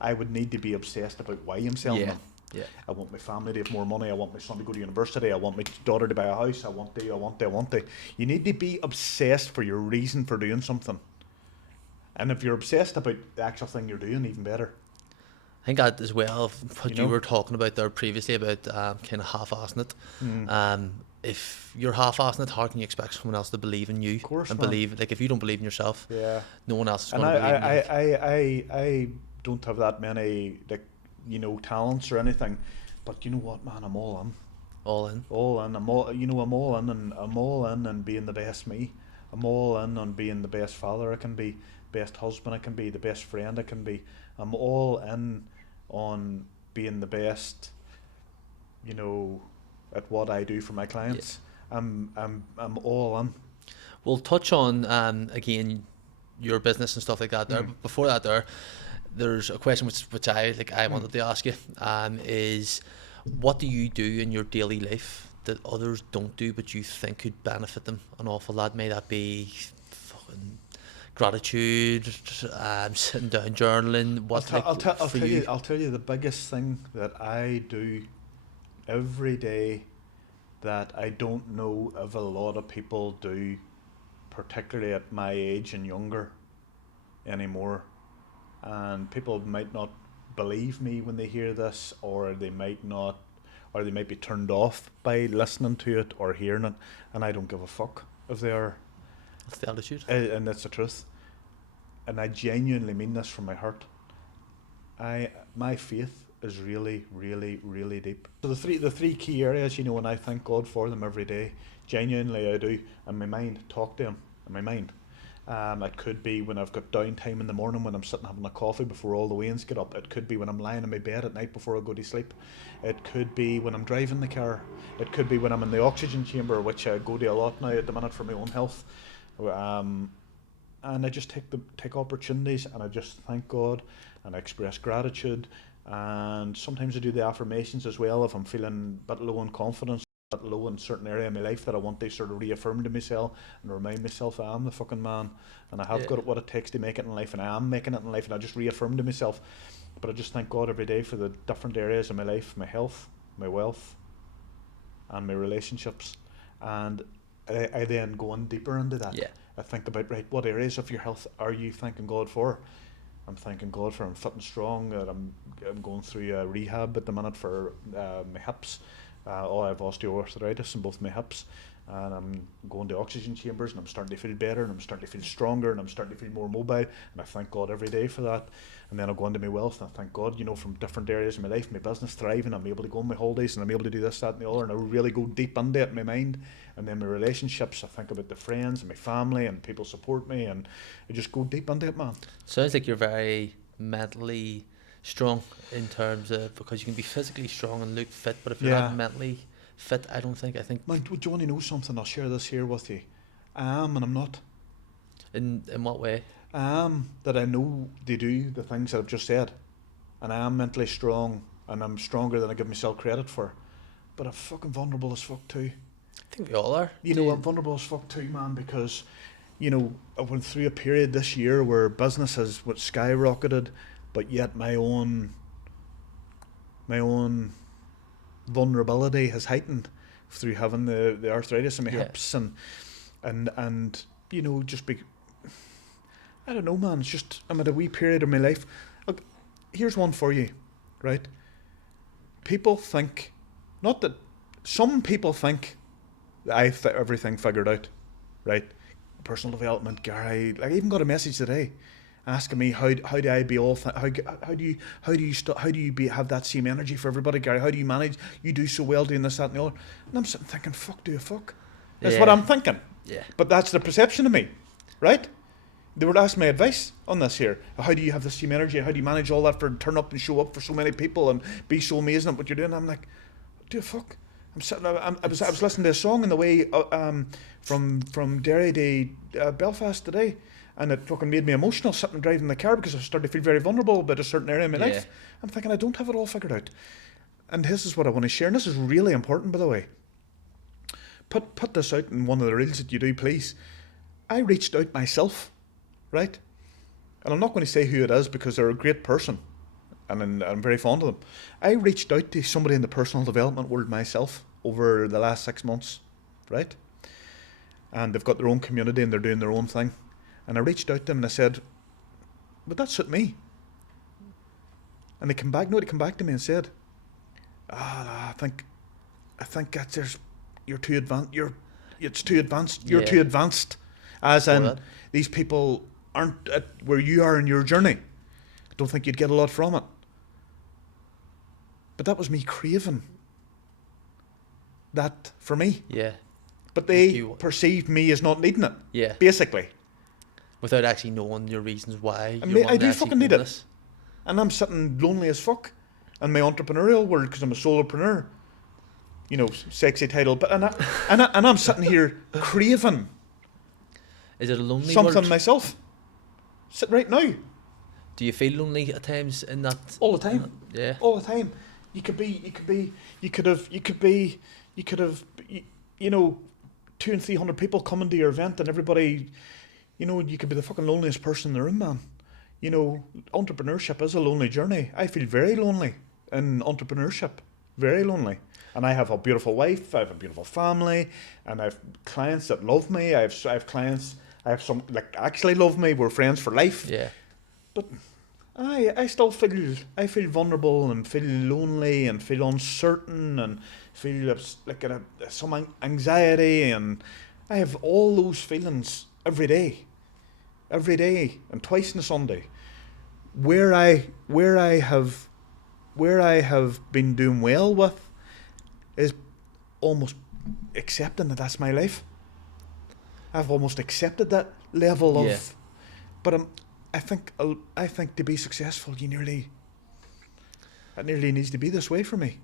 I would need to be obsessed about why I'm selling them. Yeah. I want my family to have more money. I want my son to go to university. I want my daughter to buy a house. I want to. You need to be obsessed for your reason for doing something. And if you're obsessed about the actual thing you're doing, even better. I think that as well, what you were talking about there previously about kind of half-assing it. If you're half-assing it, how can you expect someone else to believe in you? Of course, and man. believe, like, if you don't believe in yourself, no one else is going to believe in you. I don't have that many talents or anything, but you know what, man, I'm all in. All in. All in. I'm all, you know, I'm all in and being the best me. I'm all in on being the best father I can be, best husband I can be, the best friend I can be. I'm all in on being the best, you know, at what I do for my clients. Yeah. I'm all in. We'll touch on again your business and stuff like that there. But before that there's a question which I wanted to ask you, is what do you do in your daily life that others don't do but you think could benefit them an awful lot? May that be fucking gratitude, sitting down journaling. I'll tell you the biggest thing that I do every day that I don't know if a lot of people do, particularly at my age and younger anymore. And people might not believe me when they hear this, or they might not, or they might be turned off by listening to it or hearing it, and I don't give a fuck if they are. That's the attitude. And that's the truth. And I genuinely mean this from my heart. My faith is really, really, really deep. So the three key areas, you know, and I thank God for them every day. Genuinely I do. And my mind, talk to him. In my mind. It could be when I've got downtime in the morning, when I'm sitting having a coffee before all the wains get up. It could be when I'm lying in my bed at night before I go to sleep. It could be when I'm driving the car. It could be when I'm in the oxygen chamber, which I go to a lot now at the minute for my own health. And I just take opportunities, and I just thank God, and I express gratitude. And sometimes I do the affirmations as well if I'm feeling a bit low in confidence, a bit low in a certain area of my life that I want to sort of reaffirm to myself and remind myself I am the fucking man, and I have got what it takes to make it in life, and I am making it in life, and I just reaffirm to myself. But I just thank God every day for the different areas of my life, my health, my wealth, and my relationships. And I then go on deeper into that. Yeah. I think about, right, what areas of your health are you thanking God for? I'm thanking God for I'm fit and strong, that I'm going through a rehab at the minute for my hips. I have osteoarthritis in both my hips, and I'm going to oxygen chambers, and I'm starting to feel better, and I'm starting to feel stronger, and I'm starting to feel more mobile, and I thank God every day for that. And then I'll go into my wealth, and I thank God, you know, from different areas of my life, my business thriving, I'm able to go on my holidays, and I'm able to do this, that, and the other, and I really go deep into it in my mind. And then my relationships, I think about the friends and my family, and people support me, and I just go deep into it, man. Sounds like you're very mentally strong in terms of, because you can be physically strong and look fit, but if you're not mentally fit, I think. Man, do you want to know something? I'll share this here with you. I am and I'm not. In what way? I am that I know they do the things that I've just said, and I am mentally strong, and I'm stronger than I give myself credit for, but I'm fucking vulnerable as fuck too. I think we all are. You know, I'm vulnerable as fuck too, man, because, you know, I went through a period this year where business has skyrocketed, but yet my own vulnerability has heightened through having the arthritis in my hips, and you know, just be, I don't know, man, it's just, I'm at a wee period of my life. Look, here's one for you, right? People think, not that, some people think that I have everything figured out, right? Personal development, Gary. Like, I even got a message today asking me how do I be all how do you have that same energy for everybody, Gary? How do you manage? You do so well doing this, that, and the other. And I'm sitting thinking, fuck, do a fuck. That's what I'm thinking. Yeah. But that's the perception of me, right? They were asking my advice on this here. How do you have the same energy? How do you manage all that for turn up and show up for so many people and be so amazing at what you're doing? I'm like, do a fuck. I'm sitting. I was listening to a song on the way from Derry to Belfast today, and it fucking made me emotional sitting driving the car because I started to feel very vulnerable about a certain area of my life. I'm thinking I don't have it all figured out, and this is what I want to share. And this is really important, by the way. Put this out in one of the reels that you do, please. I reached out myself, right? And I'm not going to say who it is because they're a great person, and I'm very fond of them. I reached out to somebody in the personal development world myself over the last 6 months, right? And they've got their own community and they're doing their own thing. And I reached out to them and I said, would that suit me? And they came back to me and said, I think that's you're too advanced. It's too advanced. You're too advanced. As in, these people aren't at where you are in your journey. I don't think you'd get a lot from it. But that was me craving that for me. Yeah. But they perceived me as not needing it. Yeah. Basically. Without actually knowing your reasons why. I do fucking need it. And I'm sitting lonely as fuck in my entrepreneurial world because I'm a solopreneur. You know, sexy title. But and I'm sitting here craving. Is it a lonely something world? Myself? Sit right now. Do you feel lonely at times in that? All the time. Yeah. All the time. You could have, you know, 200 and 300 people coming to your event and everybody, you know, you could be the fucking loneliest person in the room, man. You know, entrepreneurship is a lonely journey. I feel very lonely in entrepreneurship. Very lonely. And I have a beautiful wife, I have a beautiful family, and I have clients that love me. I have clients, I have some like actually love me. We're friends for life. Yeah. But I still feel vulnerable and feel lonely and feel uncertain and feel like some anxiety, and I have all those feelings every day and twice on a Sunday. Where I have been doing well with is almost accepting that that's my life. I've almost accepted that level of, but I think to be successful, it nearly needs to be this way for me.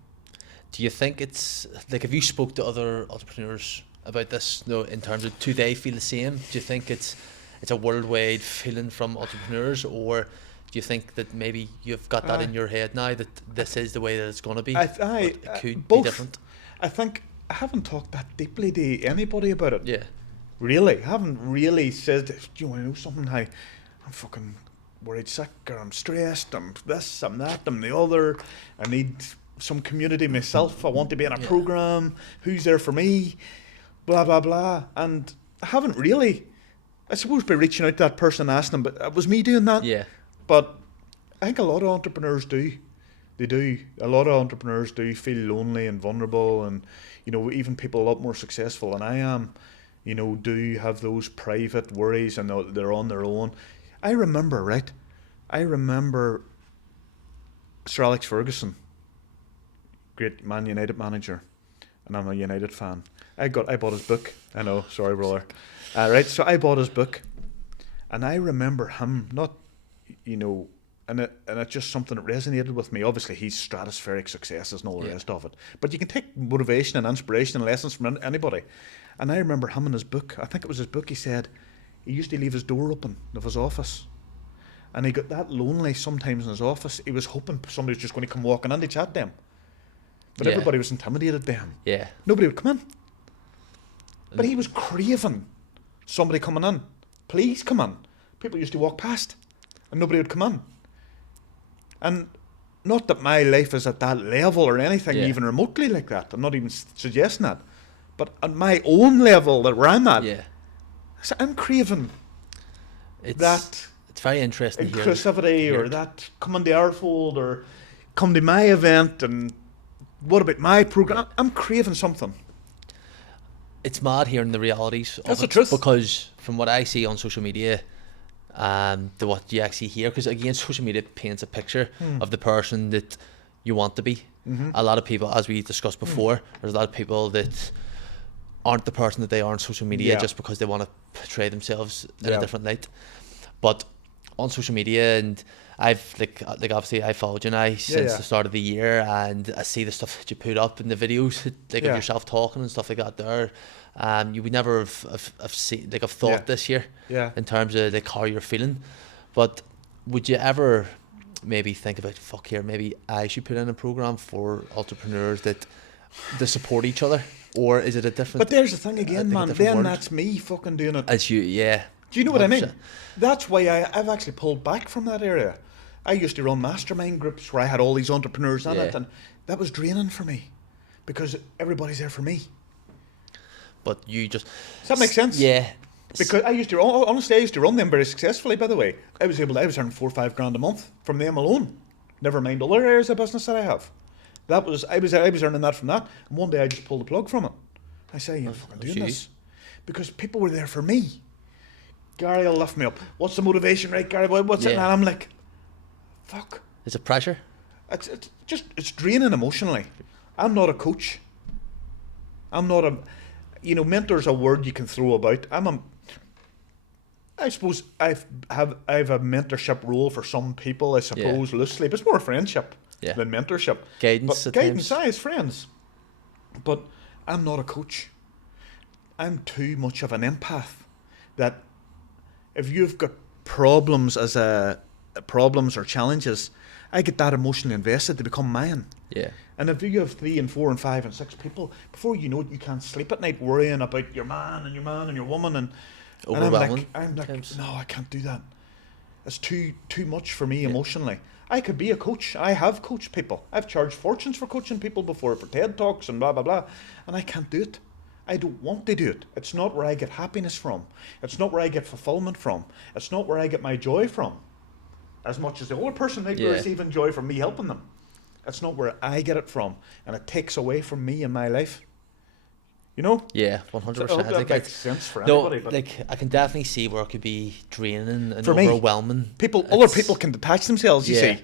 Do you think it's like, if you spoke to other entrepreneurs about this, you know, in terms of do they feel the same? Do you think it's a worldwide feeling from entrepreneurs, or do you think that maybe you've got that in your head now that this is the way that it's going to be? It could both. Be different. I think I haven't talked that deeply to anybody about it. Yeah. Really, I haven't really said, do you want to know something? I'm fucking worried sick, or I'm stressed, I'm this, I'm that, I'm the other. I need some community myself. I want to be in a program. Who's there for me? Blah, blah, blah. And I haven't really. I suppose by reaching out to that person and asking them, but it was me doing that. Yeah. But I think a lot of entrepreneurs do. They do. A lot of entrepreneurs do feel lonely and vulnerable, and, you know, even people a lot more successful than I am, you know, do have those private worries, and they're on their own. I remember Sir Alex Ferguson, great Man United manager, and I'm a United fan. I bought his book. I know, sorry brother. Right, so I bought his book, and I remember him not, you know, and it's just something that resonated with me. Obviously, he's stratospheric successes and all the rest of it, but you can take motivation and inspiration and lessons from anybody. And I remember him in his book. I think it was his book. He said he used to leave his door open of his office, and he got that lonely sometimes in his office. He was hoping somebody was just going to come walking in to chat to him, but everybody was intimidated to him. Yeah, nobody would come in. But he was craving somebody coming in. Please come in. People used to walk past, and nobody would come in. And not that my life is at that level or anything even remotely like that. I'm not even suggesting that. But at my own level, that where I'm at, so I'm craving that. It's very interesting. Inclusivity, or that come on the our fold, or come to my event, and what about my program? I'm craving something. It's mad hearing the realities That's of the truth. Because from what I see on social media, to what you actually hear, because again, social media paints a picture of the person that you want to be. Mm-hmm. A lot of people, as we discussed before, there's a lot of people that aren't the person that they are on social media just because they want to portray themselves in a different light. But on social media, and I've like obviously I followed you now since the start of the year, and I see the stuff that you put up in the videos, like of yourself talking and stuff like that there. You would never have seen, like, I've thought this year in terms of like how you're feeling. But would you ever maybe think about, fuck here, maybe I should put in a program for entrepreneurs that they support each other? Or is it a different? But there's the thing again, man. Then that's me fucking doing it. As you, Do you know what 100%. I mean? That's why I've actually pulled back from that area. I used to run mastermind groups where I had all these entrepreneurs in it, and that was draining for me because everybody's there for me. But you just... Does that make sense? Yeah. Because I used to run them very successfully, by the way. I was earning $4 or $5 a month from them alone. Never mind other areas of business that I have. I was earning that from that, and one day I just pulled the plug from it. I say, I'm fucking doing this. Because people were there for me. Gary will lift me up. What's the motivation, right, Gary? What's it? And I'm like, fuck. Is it pressure? It's draining emotionally. I'm not a coach. I'm not a, mentor's a word you can throw about. I suppose I've a mentorship role for some people, I suppose, loosely, but it's more friendship than mentorship. Guidance But at guidance, times. as friends. But I'm not a coach. I'm too much of an empath that if you've got problems problems or challenges, I get that emotionally invested. They become mine. Yeah. And if you have 3 and 4 and 5 and 6 people, before you know it, you can't sleep at night worrying about your man and your woman and Overwhelming. I'm like, times. no, I can't do that. It's too much for me emotionally. I could be a coach. I have coached people. I've charged fortunes for coaching people before, for TED Talks and blah, blah, blah. And I can't do it. I don't want to do it. It's not where I get happiness from. It's not where I get fulfillment from. It's not where I get my joy from. As much as the other person might be receiving joy from me helping them. That's not where I get it from. And it takes away from me in my life. You know? Yeah, 100%. I hope that makes sense for anybody. But like I can definitely see where it could be draining and for me, overwhelming. Other people can detach themselves, you see,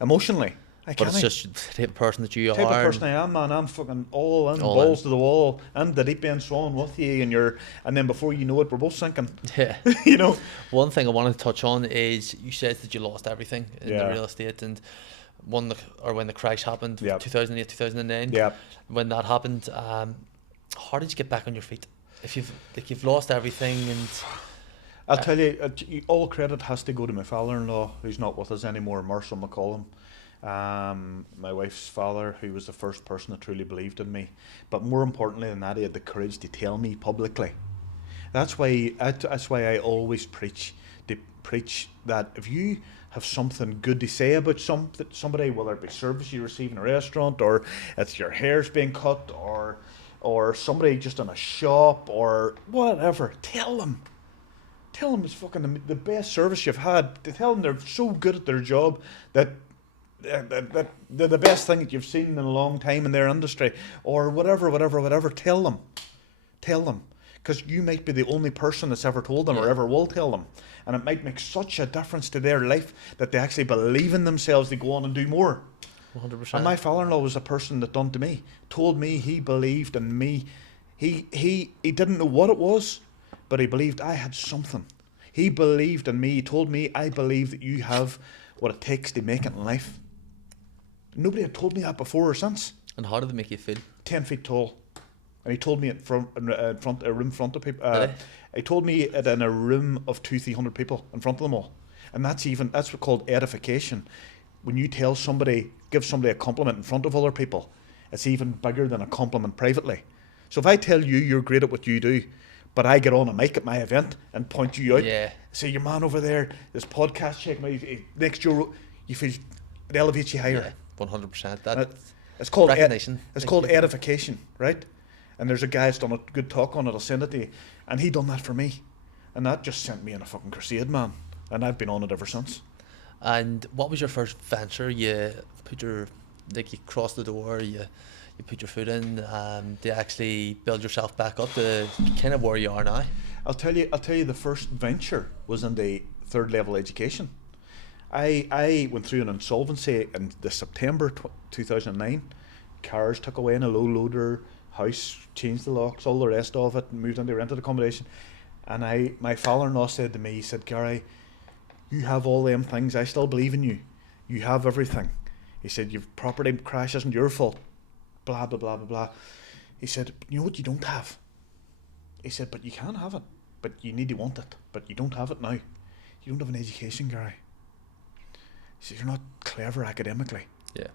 emotionally. I But can't. it's just the type of person that you The type are. of person I am, man. I'm fucking all in, All balls in. to the wall, and the deep end swan with you, and then before you know it, we're both sinking. Yeah. You know. One thing I wanted to touch on is you said that you lost everything in the real estate, and when the crash happened, 2008, 2009. Yeah. When that happened, how did you get back on your feet? If you've lost everything, and I'll tell you, all credit has to go to my father-in-law, who's not with us anymore, Marshall McCollum. My wife's father, who was the first person that truly believed in me. But more importantly than that, he had the courage to tell me publicly. That's why I always preach that if you have something good to say about somebody, whether it be service you receive in a restaurant, or it's your hair's being cut, or somebody just in a shop, or whatever, tell them. Tell them it's fucking the best service you've had. Tell them they're so good at their job that they're the best thing that you've seen in a long time in their industry, or whatever. Tell them, because you might be the only person that's ever told them or ever will tell them, and it might make such a difference to their life that they actually believe in themselves to go on and do more. 100%. And my father-in-law was a person that done to me, told me he believed in me. He didn't know what it was, but he believed I had something. He believed in me. He told me, I believe that you have what it takes to make it in life. Nobody had told me that before or since. And how did it make you feel? 10 feet tall. And he told me in a room full of people. Really? He told me it in a room of 200-300 people in front of them all. And that's what's called edification. When you give somebody a compliment in front of other people, it's even bigger than a compliment privately. So if I tell you you're great at what you do, but I get on a mic at my event and point you out, say your man over there, this podcast, check me next year, you feel it elevates you higher. Yeah, 100%. It's called recognition. It's called edification, right? And there's a guy that's done a good talk on it. I'll send it to you, and he done that for me, and that just sent me on a fucking crusade, man. And I've been on it ever since. And what was your first venture? You crossed the door, you put your foot in, to actually build yourself back up to kind of where you are now. I'll tell you the first venture was in the third level education. I went through an insolvency in the September 2009. Cars took away in a low loader, house changed the locks, all the rest of it, moved into rented accommodation. And my father-in-law said to me, he said, Gary, you have all them things, I still believe in you. You have everything. He said, your property crash isn't your fault. Blah, blah, blah, blah, blah. He said, you know what you don't have? He said, but you can have it. But you need to want it. But you don't have it now. You don't have an education, Gary. He said, you're not clever academically. Yeah.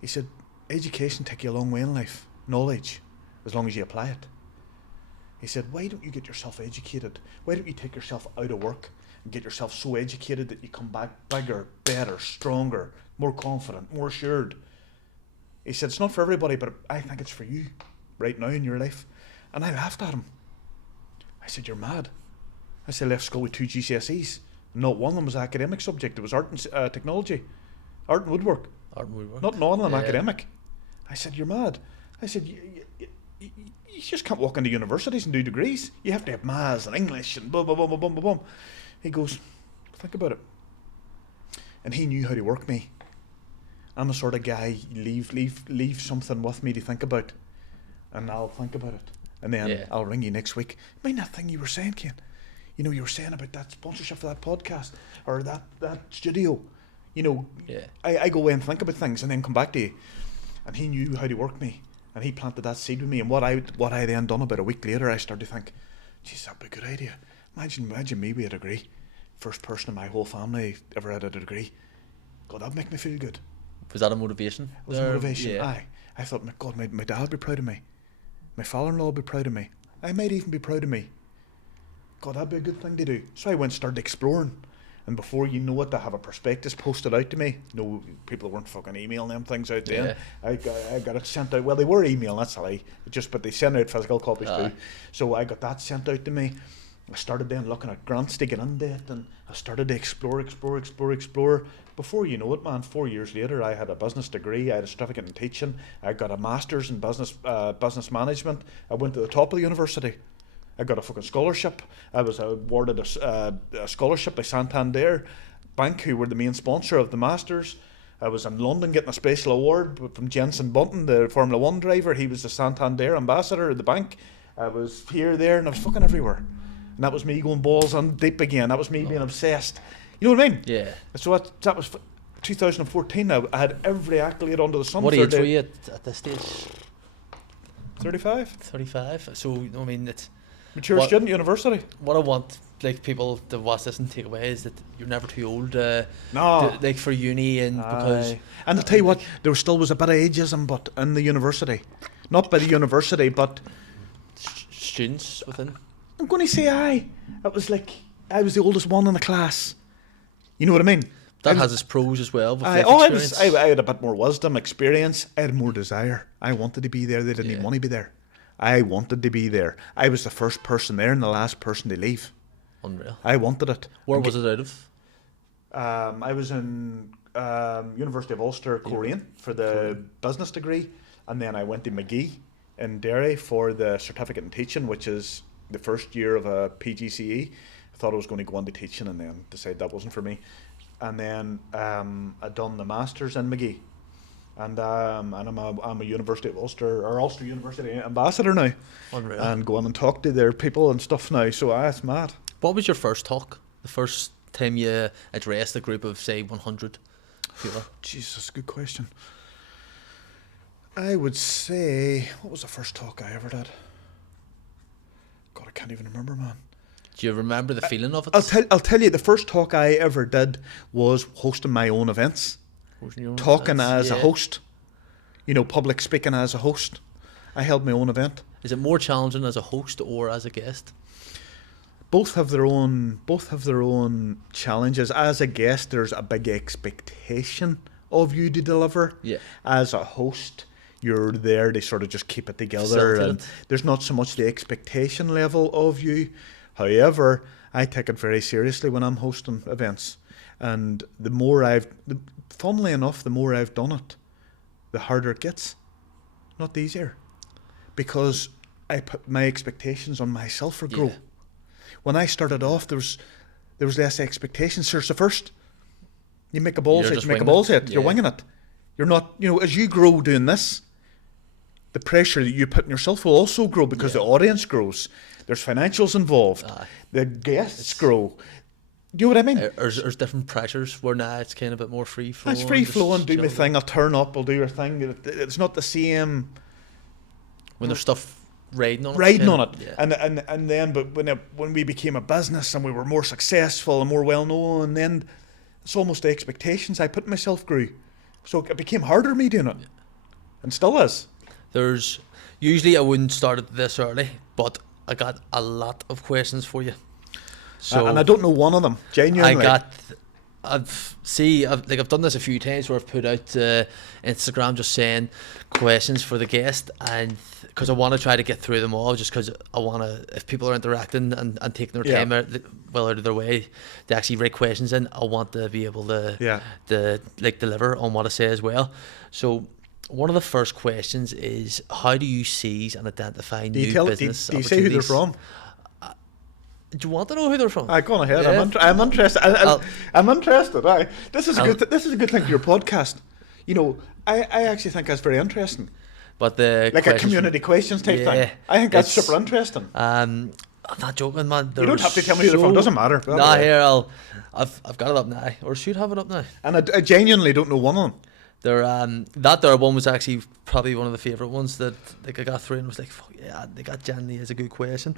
He said, education take you a long way in life. Knowledge, as long as you apply it. He said, why don't you get yourself educated? Why don't you take yourself out of work and get yourself so educated that you come back bigger, better, stronger, more confident, more assured? He said, it's not for everybody, but I think it's for you right now in your life. And I laughed at him. I said, you're mad. I said, I left school with 2 GCSEs. Not one of them was an academic subject. It was art and technology, art and woodwork. Not none of them academic. I said, you're mad. I said, you just can't walk into universities and do degrees. You have to have maths and English and blah, blah, blah, blah, blah, blah. He goes, think about it. And he knew how to work me. I'm the sort of guy, leave something with me to think about. and I'll think about it, and then I'll ring you next week. Mind that thing you were saying, Caine? You know, you were saying about that sponsorship for that podcast or that studio. You know, I go away and think about things and then come back to you. And he knew how to work me, and he planted that seed with me. And what I then done about a week later, I started to think, geez, that'd be a good idea. Imagine me with a degree. First person in my whole family ever had a degree. God, that'd make me feel good. Was that a motivation? It was a motivation, aye. I thought, my God, my dad would be proud of me. My father-in-law would be proud of me. I might even be proud of me. God, that'd be a good thing to do. So I went and started exploring. And before you know it, I have a prospectus posted out to me. No, people weren't fucking emailing them things out then. I got it sent out. Well, they were emailing, that's a lie. But they sent out physical copies too. So I got that sent out to me. I started then looking at grants to get into it, and I started to explore. Before you know it, man, 4 years later, I had a business degree. I had a certificate in teaching. I got a master's in business management. I went to the top of the university. I got a fucking scholarship. I was awarded a scholarship by Santander Bank, who were the main sponsor of the Masters. I was in London getting a special award from Jenson Button, the Formula 1 driver. He was the Santander ambassador of the bank. I was here, there, and I was fucking everywhere. And that was me going balls on deep again. That was me being obsessed. You know what I mean? Yeah. So that was 2014 now. I had every accolade under the sun. What age were you at this stage? 35. 35. So, I mean, it's... Mature student, university. What I want, like, people to watch this and take away is that you're never too old. No. Like, for uni, and because... And I'll tell you what, there still was a bit of ageism, but in the university. Not by the university, but... Students within... I'm going to say aye. It was like, I was the oldest one in the class. You know what I mean? That has its pros as well. I had a bit more wisdom, experience. I had more desire. I wanted to be there. They didn't even want to be there. I wanted to be there. I was the first person there and the last person to leave. Unreal. I wanted it. Where was it out of? I was in University of Ulster, Korean, for the business degree. And then I went to McGee in Derry for the certificate in teaching, which is the first year of a PGCE. I thought I was going to go into teaching and then decided that wasn't for me. And then I'd done the Masters in McGee. And I'm a University of Ulster, or Ulster University ambassador now. Unreal. And go on and talk to their people and stuff now. So it's mad. What was your first talk? The first time you addressed a group of, say, 100 people? Jesus, good question. I would say, what was the first talk I ever did? God, I can't even remember, man. Do you remember the feeling of it? I'll tell you, the first talk I ever did was hosting my own events. Talking as a host. You know, public speaking as a host. I held my own event. Is it more challenging as a host or as a guest? Both have their own challenges. As a guest, there's a big expectation of you to deliver. Yeah. As a host, you're there to sort of just keep it together, and there's not so much the expectation level of you. However, I take it very seriously when I'm hosting events, and funnily enough, the more I've done it, the harder it gets, not easier, because I put my expectations on myself for grow. When I started off, there was less expectations. So it's the first, you make a balls hit, you're winging it. You're not, as you grow doing this, the pressure that you put on yourself will also grow, because the audience grows. There's financials involved. The guests grow. Do you know what I mean? There's different pressures where now it's kind of a bit more free flowing. It's free flowing. Do my thing. I'll turn up. I'll do your thing. It's not the same. When there's stuff riding on it. Yeah. And then, but when we became a business and we were more successful and more well known, then it's almost the expectations I put myself grew. So it became harder me doing it, and still is. Usually I wouldn't start it this early, but I got a lot of questions for you. So and I don't know one of them, genuinely. I've done this a few times where I've put out Instagram just saying questions for the guest, and because I want to try to get through them all, just because I want to, if people are interacting and taking their time out of their way to actually write questions in, I want to be able to deliver on what I say as well. So one of the first questions is, how do you seize and identify new business opportunities? Do you say who they're from? Do you want to know who they're from? Go on ahead. Yeah. I'm interested. I'm interested. This is a good thing for your podcast. I actually think that's very interesting. But the Like a questions- community questions type Yeah, thing. I think that's it's- super interesting. I'm not joking, man. You don't have to tell me who the phone, doesn't matter. By the Nah, way. here I've got it up now, or should have it up now. And I genuinely don't know one of them. That there one was actually probably one of the favourite ones that like I got through and was like, fuck yeah, they got Jenny is a good question.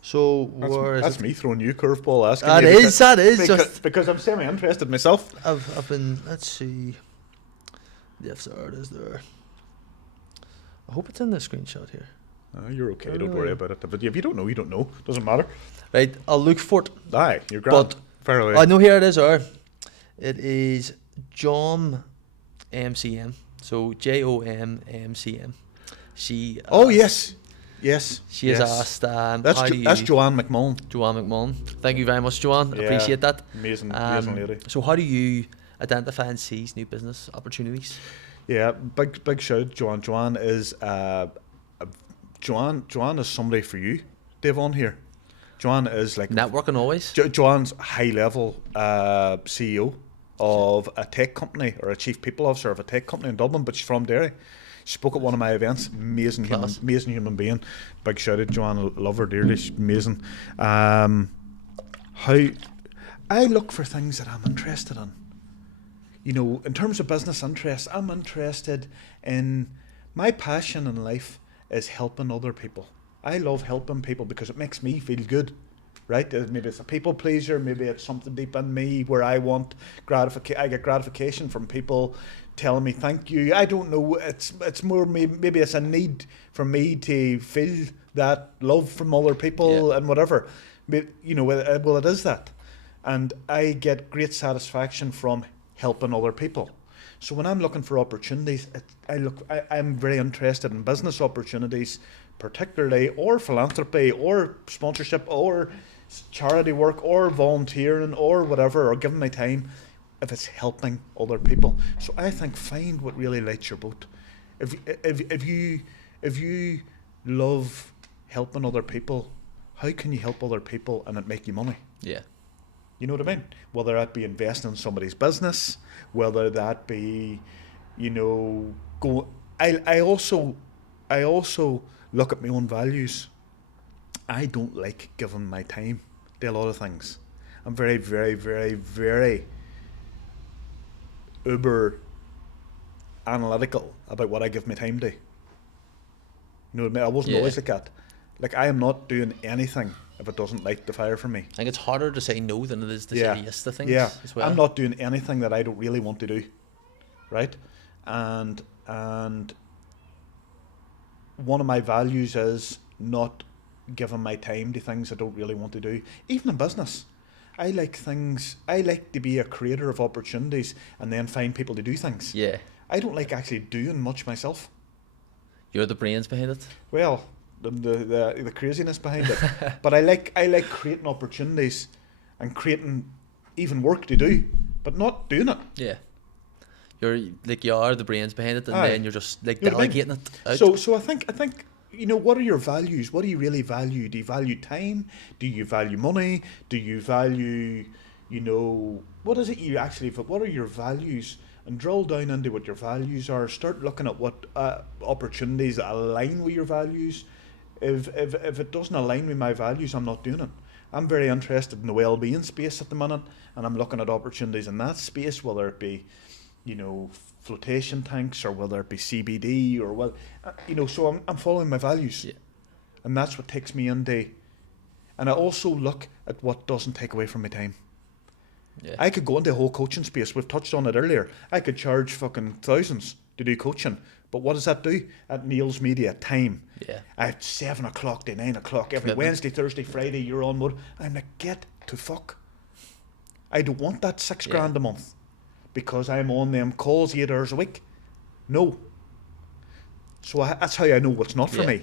So where is That's it? me throwing you curveball asking That you is because, just because I'm semi-interested myself. I've been, let's see. Yes, there it is there. I hope it's in the screenshot here. You're okay, don't Really? worry about it. But if you don't know, you don't know. Doesn't matter. Right, I'll look for it. Aye, you're grand. But Fair away. I know here it is, it is John MCM. So JOMMCM. She Oh, asked- yes. She has asked That's how do you, that's Joanne McMullen. Joanne McMullen. Thank you very much, Joanne. Yeah. Appreciate that. Amazing lady. So how do you identify and seize new business opportunities? Yeah, big shout, Joanne. Joanne is Joanne is somebody for you, Dave, on here. Joanne is like Networking always. Joanne's high level CEO of a tech company, or a chief people officer of a tech company in Dublin, but she's from Derry. She spoke at one of my events. Amazing human being. Big shout out, Joanne. Love her dearly. She's amazing. How I look for things that I'm interested in. You know, in terms of business interests, I'm interested in, my passion in life is helping other people. I love helping people because it makes me feel good, right? Maybe it's a people pleaser, maybe it's something deep in me where I want I get gratification from people telling me thank you. I don't know, it's more maybe it's a need for me to feel that love from other people and whatever. You know, well, it is that. And I get great satisfaction from helping other people. So when I'm looking for opportunities, I'm very interested in business opportunities, particularly, or philanthropy, or sponsorship, or charity work, or volunteering, or whatever, or giving my time, if it's helping other people. So I think find what really lights your boat. If you love helping other people, how can you help other people and it make you money? Yeah. You know what I mean? Whether that be investing in somebody's business, whether that be, you know, go. I also look at my own values. I don't like giving my time to a lot of things. I'm very, very, very, very uber analytical about what I give my time to. You know what I mean? I wasn't always like that. Like, I am not doing anything if it doesn't light the fire for me. I think it's harder to say no than it is to say yes to things as well. I'm not doing anything that I don't really want to do, right? And one of my values is not giving my time to things I don't really want to do. Even in business, I like to be a creator of opportunities and then find people to do things. Yeah. I don't like actually doing much myself. You're the brains behind it. Well, the craziness behind it. But I like creating opportunities and creating even work to do, but not doing it. Yeah. You are the brains behind it, and then you're just like You know what I mean? delegating it out. So I think you know, what are your values? What do you really value? Do you value time? Do you value money? Do you value, you know, what is it you actually? What are your values? And drill down into what your values are. Start looking at what opportunities align with your values. If it doesn't align with my values, I'm not doing it. I'm very interested in the well-being space at the minute, and I'm looking at opportunities in that space, whether it be, you know, flotation tanks, or whether it be CBD, or what, you know. So I'm following my values, and that's what takes me into. And I also look at what doesn't take away from my time. Yeah. I could go into a whole coaching space. We've touched on it earlier. I could charge fucking thousands to do coaching. But what does that do? It nails me to a time. Yeah. At 7 o'clock to 9 o'clock every Commitment. Wednesday, Thursday, Friday, you're on mode. I'm like, get to fuck. I don't want that $6,000 a month because I'm on them calls 8 hours a week. No. So that's how I know what's not for me.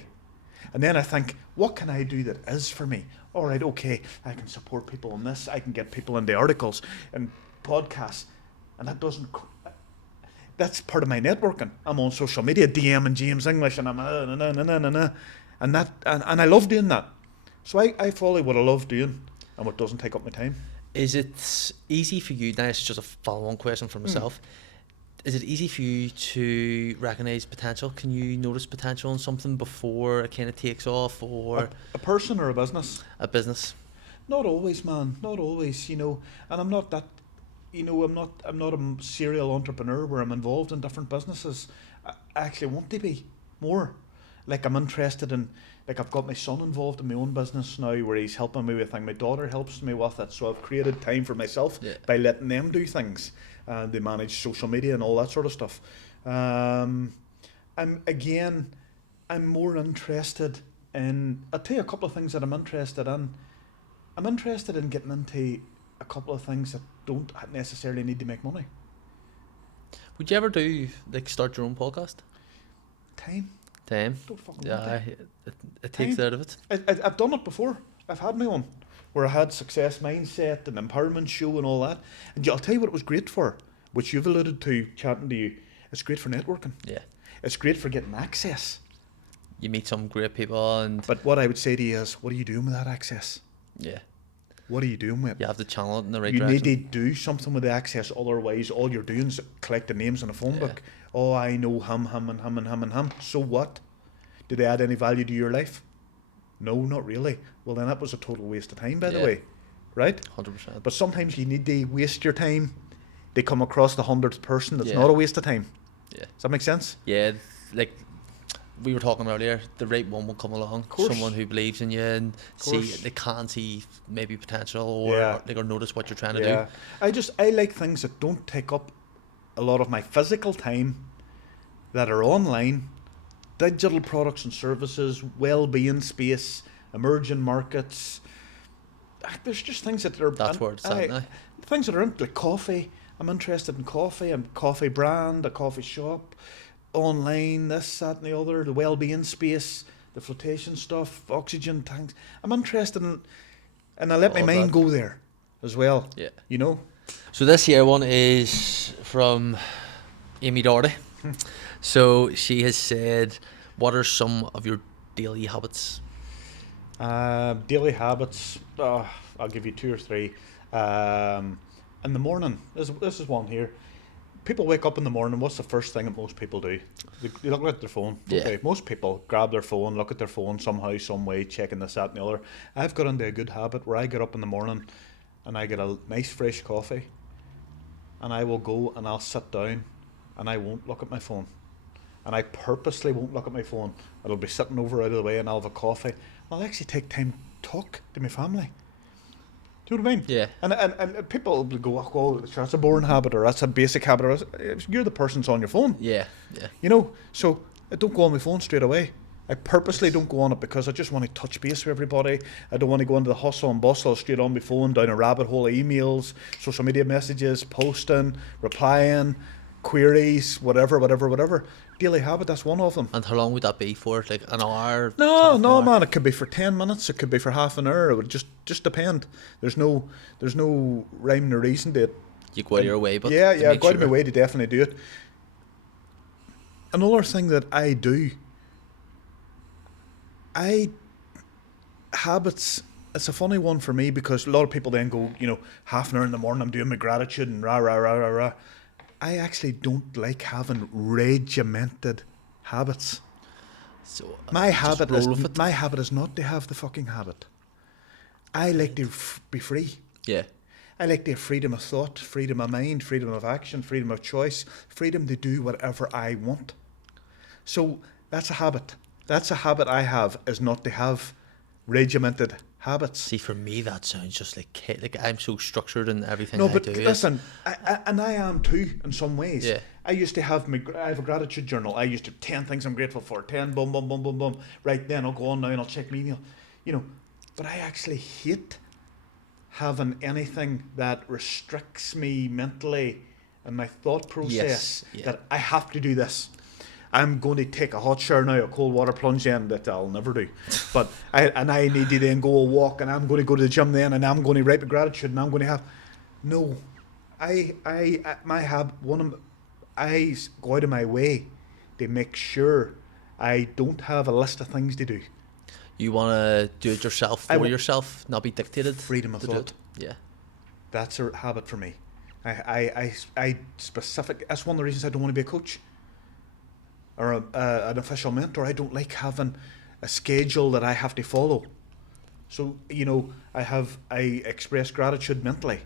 And then I think, what can I do that is for me? All right, okay, I can support people on this. I can get people into articles and podcasts. And that doesn't... That's part of my networking. I'm on social media, DM and James English, and I'm and I love doing that. So I follow what I love doing and what doesn't take up my time. Is it easy for you, now it's just a follow-on question for myself, is it easy for you to recognise potential? Can you notice potential in something before it kind of takes off, or A person or a business? a business? Not always, man. Not always. And I'm not that. I'm not a serial entrepreneur where I'm involved in different businesses. I actually want to be more. Like, I'm interested in. Like, I've got my son involved in my own business now, where he's helping me with things. My daughter helps me with it, so I've created time for myself by letting them do things. They manage social media and all that sort of stuff. I'm more interested in. I'll tell you a couple of things that I'm interested in. I'm interested in getting into a couple of things that don't necessarily need to make money. Would you ever do, like, start your own podcast? Time. Don't fucking Yeah, it takes out of it. I've done it before. I've had my own, where I had success mindset and empowerment show and all that. And I'll tell you what it was great for, which you've alluded to chatting to you. It's great for networking. Yeah. It's great for getting access. You meet some great people, and But what I would say to you is, what are you doing with that access? yeah, What are you doing with it? you have to channel it in the right You direction. need to do something with the access, otherwise all you're doing is collecting names in a phone book. Oh, I know him, and him, and him, and him. So what? Did they add any value to your life? No, not really. Well, then that was a total waste of time, by the way. Right? 100%. But sometimes you need to waste your time. They come across the 100th person. That's Yeah. not a waste of time. Yeah. Does that make sense? Yeah, like we were talking earlier, the right one will come along. Course. Someone who believes in you and Course. they can see maybe potential, or Yeah. or notice what you're trying to Yeah. do. I like things that don't take up a lot of my physical time, that are online, digital products and services, well-being space, emerging markets. There's just things that are... That's where it's at now. Things that are like coffee. I'm interested in coffee. I'm coffee brand, a coffee shop, online, this, that and the other, the well-being space, the flotation stuff, oxygen tanks. I'm interested in... And I let my All mind that. go there as well. Yeah. You know? So this here one is from Amy Doherty. So she has said, what are some of your daily habits? Daily habits. I'll give you 2 or 3. In the morning, this is one here. People wake up in the morning. What's the first thing that most people do? They look at their phone. Yeah. Okay, most people grab their phone, look at their phone somehow, some way, checking this, that, and the other. I've got into a good habit where I get up in the morning and I get a nice fresh coffee, and I will go and I'll sit down and I won't look at my phone. And I purposely won't look at my phone. It'll be sitting over out of the way, and I'll have a coffee. I'll actually take time to talk to my family. Do you know what I mean? Yeah. And people will go, oh, well, that's a boring habit, or that's a basic habit. Or you're the person that's on your phone. Yeah. So I don't go on my phone straight away. I purposely don't go on it because I just want to touch base with everybody. I don't want to go into the hustle and bustle straight on my phone, down a rabbit hole of emails, social media messages, posting, replying, queries, whatever. Daily habit, that's one of them. And how long would that be for? Like an hour? No, half an hour? man. It could be for 10 minutes. It could be for half an hour. It would just depend. There's no rhyme nor reason to it. You go out of your way, but yeah, to I make go out of my sure. way to definitely do it. Another thing that I do, habits. It's a funny one for me because a lot of people then go, half an hour in the morning I'm doing my gratitude and rah. I actually don't like having regimented habits. So My just habit roll with it. is not to have the fucking habit. I like to be free. Yeah. I like to have freedom of thought, freedom of mind, freedom of action, freedom of choice, freedom to do whatever I want. So that's a habit. That's a habit I have, is not to have regimented habits. See, for me, that sounds just like I'm so structured in everything No, I but do. listen, I am too in some ways. Yeah. I used to have I have a gratitude journal. I used to 10 things I'm grateful for, 10 boom, boom, boom, boom, boom. Right then, I'll go on now and I'll check my email. But I actually hate having anything that restricts me mentally and my thought process. Yes, yeah. That I have to do this. I'm going to take a hot shower now, a cold water plunge in, that I'll never do. But I need to then go a walk, and I'm going to go to the gym then, and I'm going to write my gratitude, and I'm going to have... No. I go out of my way to make sure I don't have a list of things to do. You want to do it yourself for yourself, not be dictated. Freedom of to do thought. it. Yeah. That's a habit for me. I specific. That's one of the reasons I don't want to be a coach or an official mentor. I don't like having a schedule that I have to follow. So, you know, I express gratitude mentally.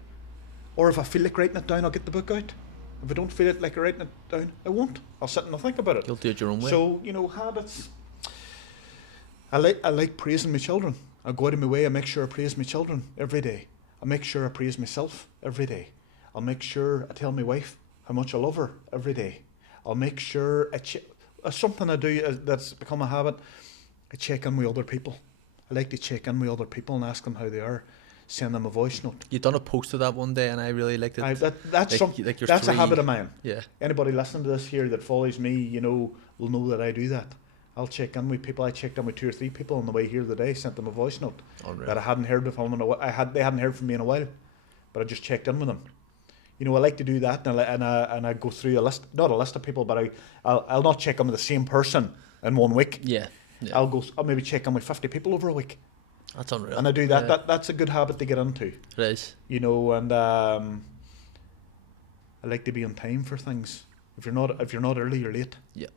Or if I feel like writing it down, I'll get the book out. If I don't feel it like writing it down, I won't. I'll sit and I'll think about it. You'll do it your own way. So, you know, habits. I like praising my children. I go out of my way, I make sure I praise my children every day. I make sure I praise myself every day. I'll make sure I tell my wife how much I love her every day. I'll make sure something I do that's become a habit, I check in with other people. I like to check in with other people and ask them how they are. Send them a voice note. You done a post of that one day, and I really liked it. That's a habit of mine. Yeah. Anybody listening to this here that follows me, you know, will know that I do that. I'll check in with people. I checked in with 2 or 3 people on the way here today. Sent them a voice note that I hadn't heard from in a while. They hadn't heard from me in a while, but I just checked in with them. You know, I like to do that, and I go through a list, not a list of people, but I'll not check in with the same person in 1 week. Yeah. I'll maybe check in with 50 people over a week. That's unreal. And I do that. That's a good habit to get into. It is. You know, and I like to be on time for things. If you're not early, you're late. Yeah,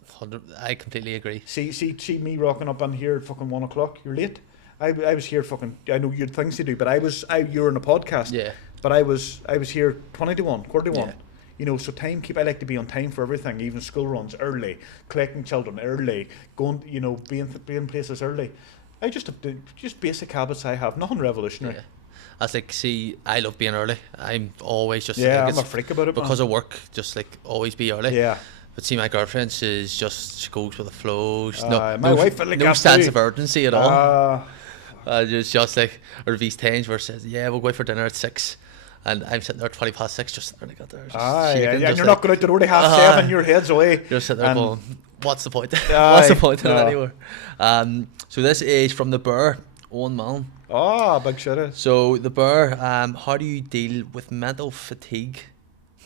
I completely agree. See me rocking up in here at fucking 1 o'clock. You're late. I was here fucking. I know you had things to do, but you were on a podcast. Yeah. But I was here 20 to 1, quarter to 1. Yeah. You know, so I like to be on time for everything, even school runs early, collecting children early, going, you know, being places early. I just have just basic habits I have, nothing revolutionary. Yeah. I was like, see, I love being early. I'm always just I'm a freak about it, because man. of work. Just like always be early. Yeah. But see, my girlfriend, she goes with the flow. My wife felt like no that sense too. of urgency at all. It's just like, or these times where it says, yeah, we'll go out for dinner at 6. And I'm sitting there at 6:20, just sitting there like that. And you're not going out the road at 7:30, your head's away. You're sitting there going, what's the point? What's the point of it anymore? So this is from the Bear, Owen Mallon. Big shout out. So the Bear, how do you deal with mental fatigue?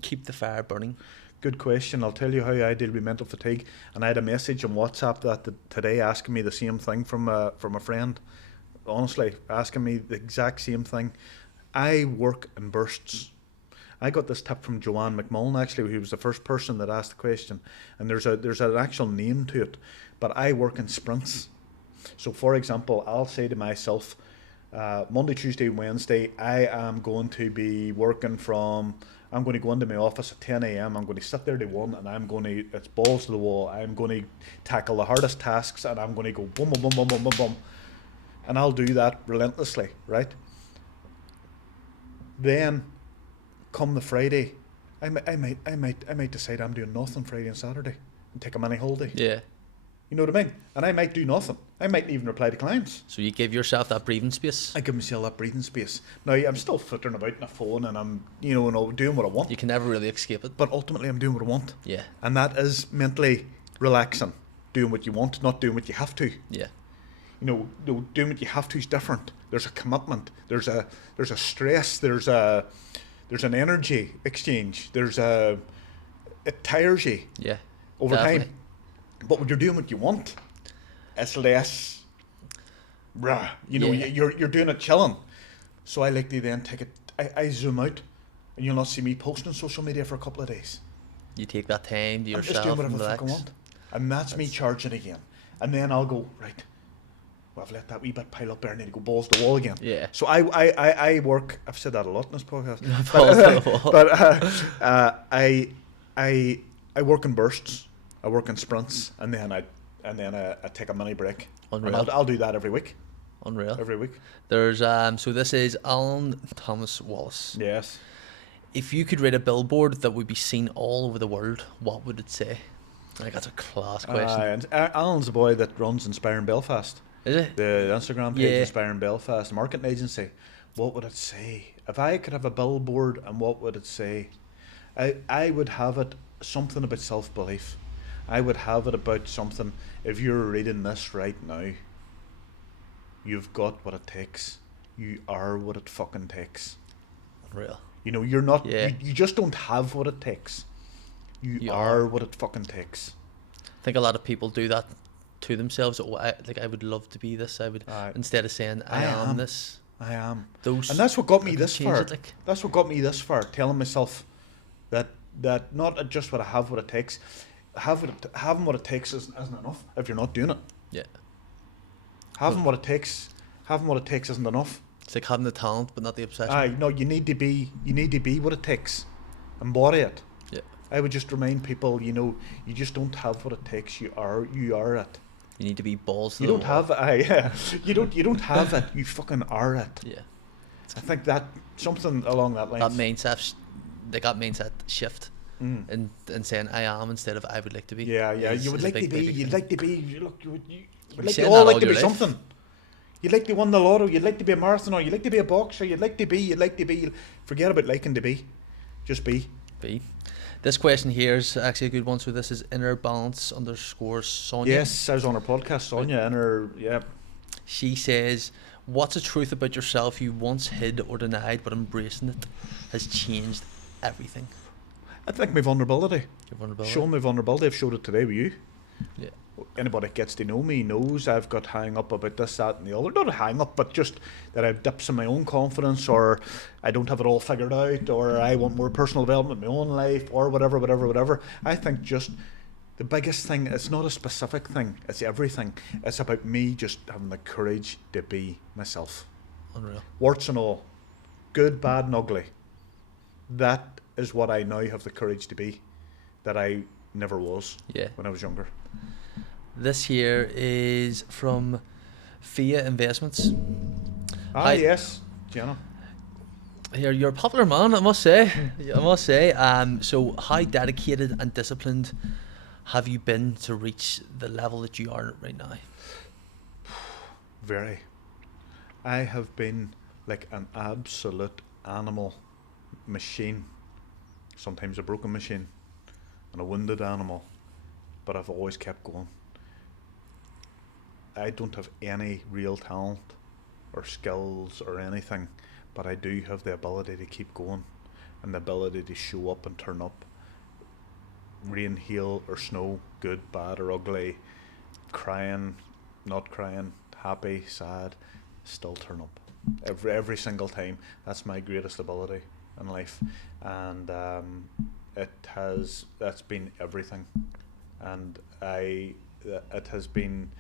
Keep the fire burning. Good question. I'll tell you how I deal with mental fatigue. And I had a message on WhatsApp today asking me the same thing from a friend. Honestly, asking me the exact same thing. I work in bursts. I got this tip from Joanne McMullen, actually, who was the first person that asked the question. And there's an actual name to it. But I work in sprints. So, for example, I'll say to myself, Monday, Tuesday, Wednesday, I am going to be working I'm going to go into my office at 10 a.m. I'm going to sit there to 1, and it's balls to the wall. I'm going to tackle the hardest tasks, and I'm going to go boom, boom, boom, boom, boom, boom, boom. And I'll do that relentlessly, right? Then, come the Friday, I might decide I'm doing nothing Friday and Saturday and take a mini holiday. Yeah. You know what I mean? And I might do nothing. I might even reply to clients. So you give yourself that breathing space? I give myself that breathing space. Now, I'm still flittering about on a phone, and I'm, you know, doing what I want. You can never really escape it. But ultimately, I'm doing what I want. Yeah. And that is mentally relaxing. Doing what you want, not doing what you have to. Yeah. You know, doing what you have to is different. There's a commitment. There's a stress. There's an energy exchange. It tires you. Yeah. Over definitely. time. But when you're doing what you want, it's less you know, you're doing it chilling. So I like to then take it, I zoom out, and you'll not see me posting on social media for a couple of days. You take that time to yourself. I'm just doing whatever and the fuck I relax. want. And that's me charging again. And then I'll go, right, well, I've let that wee bit pile up there, I need to go balls to the wall again. Yeah. So I work, I've said that a lot in this podcast. Balls to the wall. But I work in bursts. I work in sprints, and then I take a mini break. Unreal. And I'll do that every week. Unreal. Every week. There's so this is Alan Thomas Wallace. Yes. If you could write a billboard that would be seen all over the world, what would it say? I think that's a class question. And Alan's the boy that runs Inspiring Belfast. Is it? The Instagram page, Yeah. Inspiring Belfast, marketing agency. What would it say? If I could have a billboard, and what would it say? I would have it something about self-belief. I would have it about something, if you're reading this right now, you've got what it takes. You are what it fucking takes. Unreal. You know, you're not, Yeah. you just don't have what it takes. You are what it fucking takes. I think a lot of people do that to themselves. Oh, I would love to be this. I would, instead of saying I am this. I am. Those, and that's what got me I could this change far. it, like. That's what got me this far, telling myself that not just what I have, what it takes. Having what it takes isn't enough if you're not doing it. Yeah. Having what it takes isn't enough. It's like having the talent but not the obsession. Aye, no, you need to be what it takes. Embody it. Yeah. I would just remind people, you just don't have what it takes. You are it. You need to be balls to You the don't wall. have it. Yeah. You don't have it. You fucking are it. Yeah. I think that something along that line. That mindset shift. And saying I am instead of I would like to be. Yeah. You would is a like to big, be. big You'd thing. like to be. You would like to saying all that like all to be your life. something. You'd like to win the lotto. You'd like to be a marathoner. You'd like to be a boxer. You'd like to be. Forget about liking to be. Just be. Be. This question here is actually a good one. So this is inner balance _ Sonia. Yes, I was on her podcast, Sonia, and her She says, "What's a truth about yourself you once hid or denied, but embracing it has changed everything?" I think my vulnerability. Your vulnerability. Showing my vulnerability. I've showed it today with you. Yeah. Anybody that gets to know me knows I've got hang up about this, that and the other. Not a hang up, but just that I've dips in my own confidence, or I don't have it all figured out, or I want more personal development in my own life, or whatever. I think just the biggest thing, it's not a specific thing, it's everything. It's about me just having the courage to be myself. Unreal. Warts and all. Good, bad and ugly. That is what I now have the courage to be, that I never was when I was younger. This here is from Fia Investments. Hi. Yes, Jenna. Here, you're a popular man, I must say. So how dedicated and disciplined have you been to reach the level that you are right now? Very. I have been like an absolute animal machine. Sometimes a broken machine and a wounded animal, but I've always kept going. I don't have any real talent or skills or anything, but I do have the ability to keep going and the ability to show up and turn up. Rain, hail or snow, good, bad or ugly, crying, not crying, happy, sad, still turn up. Every single time. That's my greatest ability in life, and that's been everything, and it has been.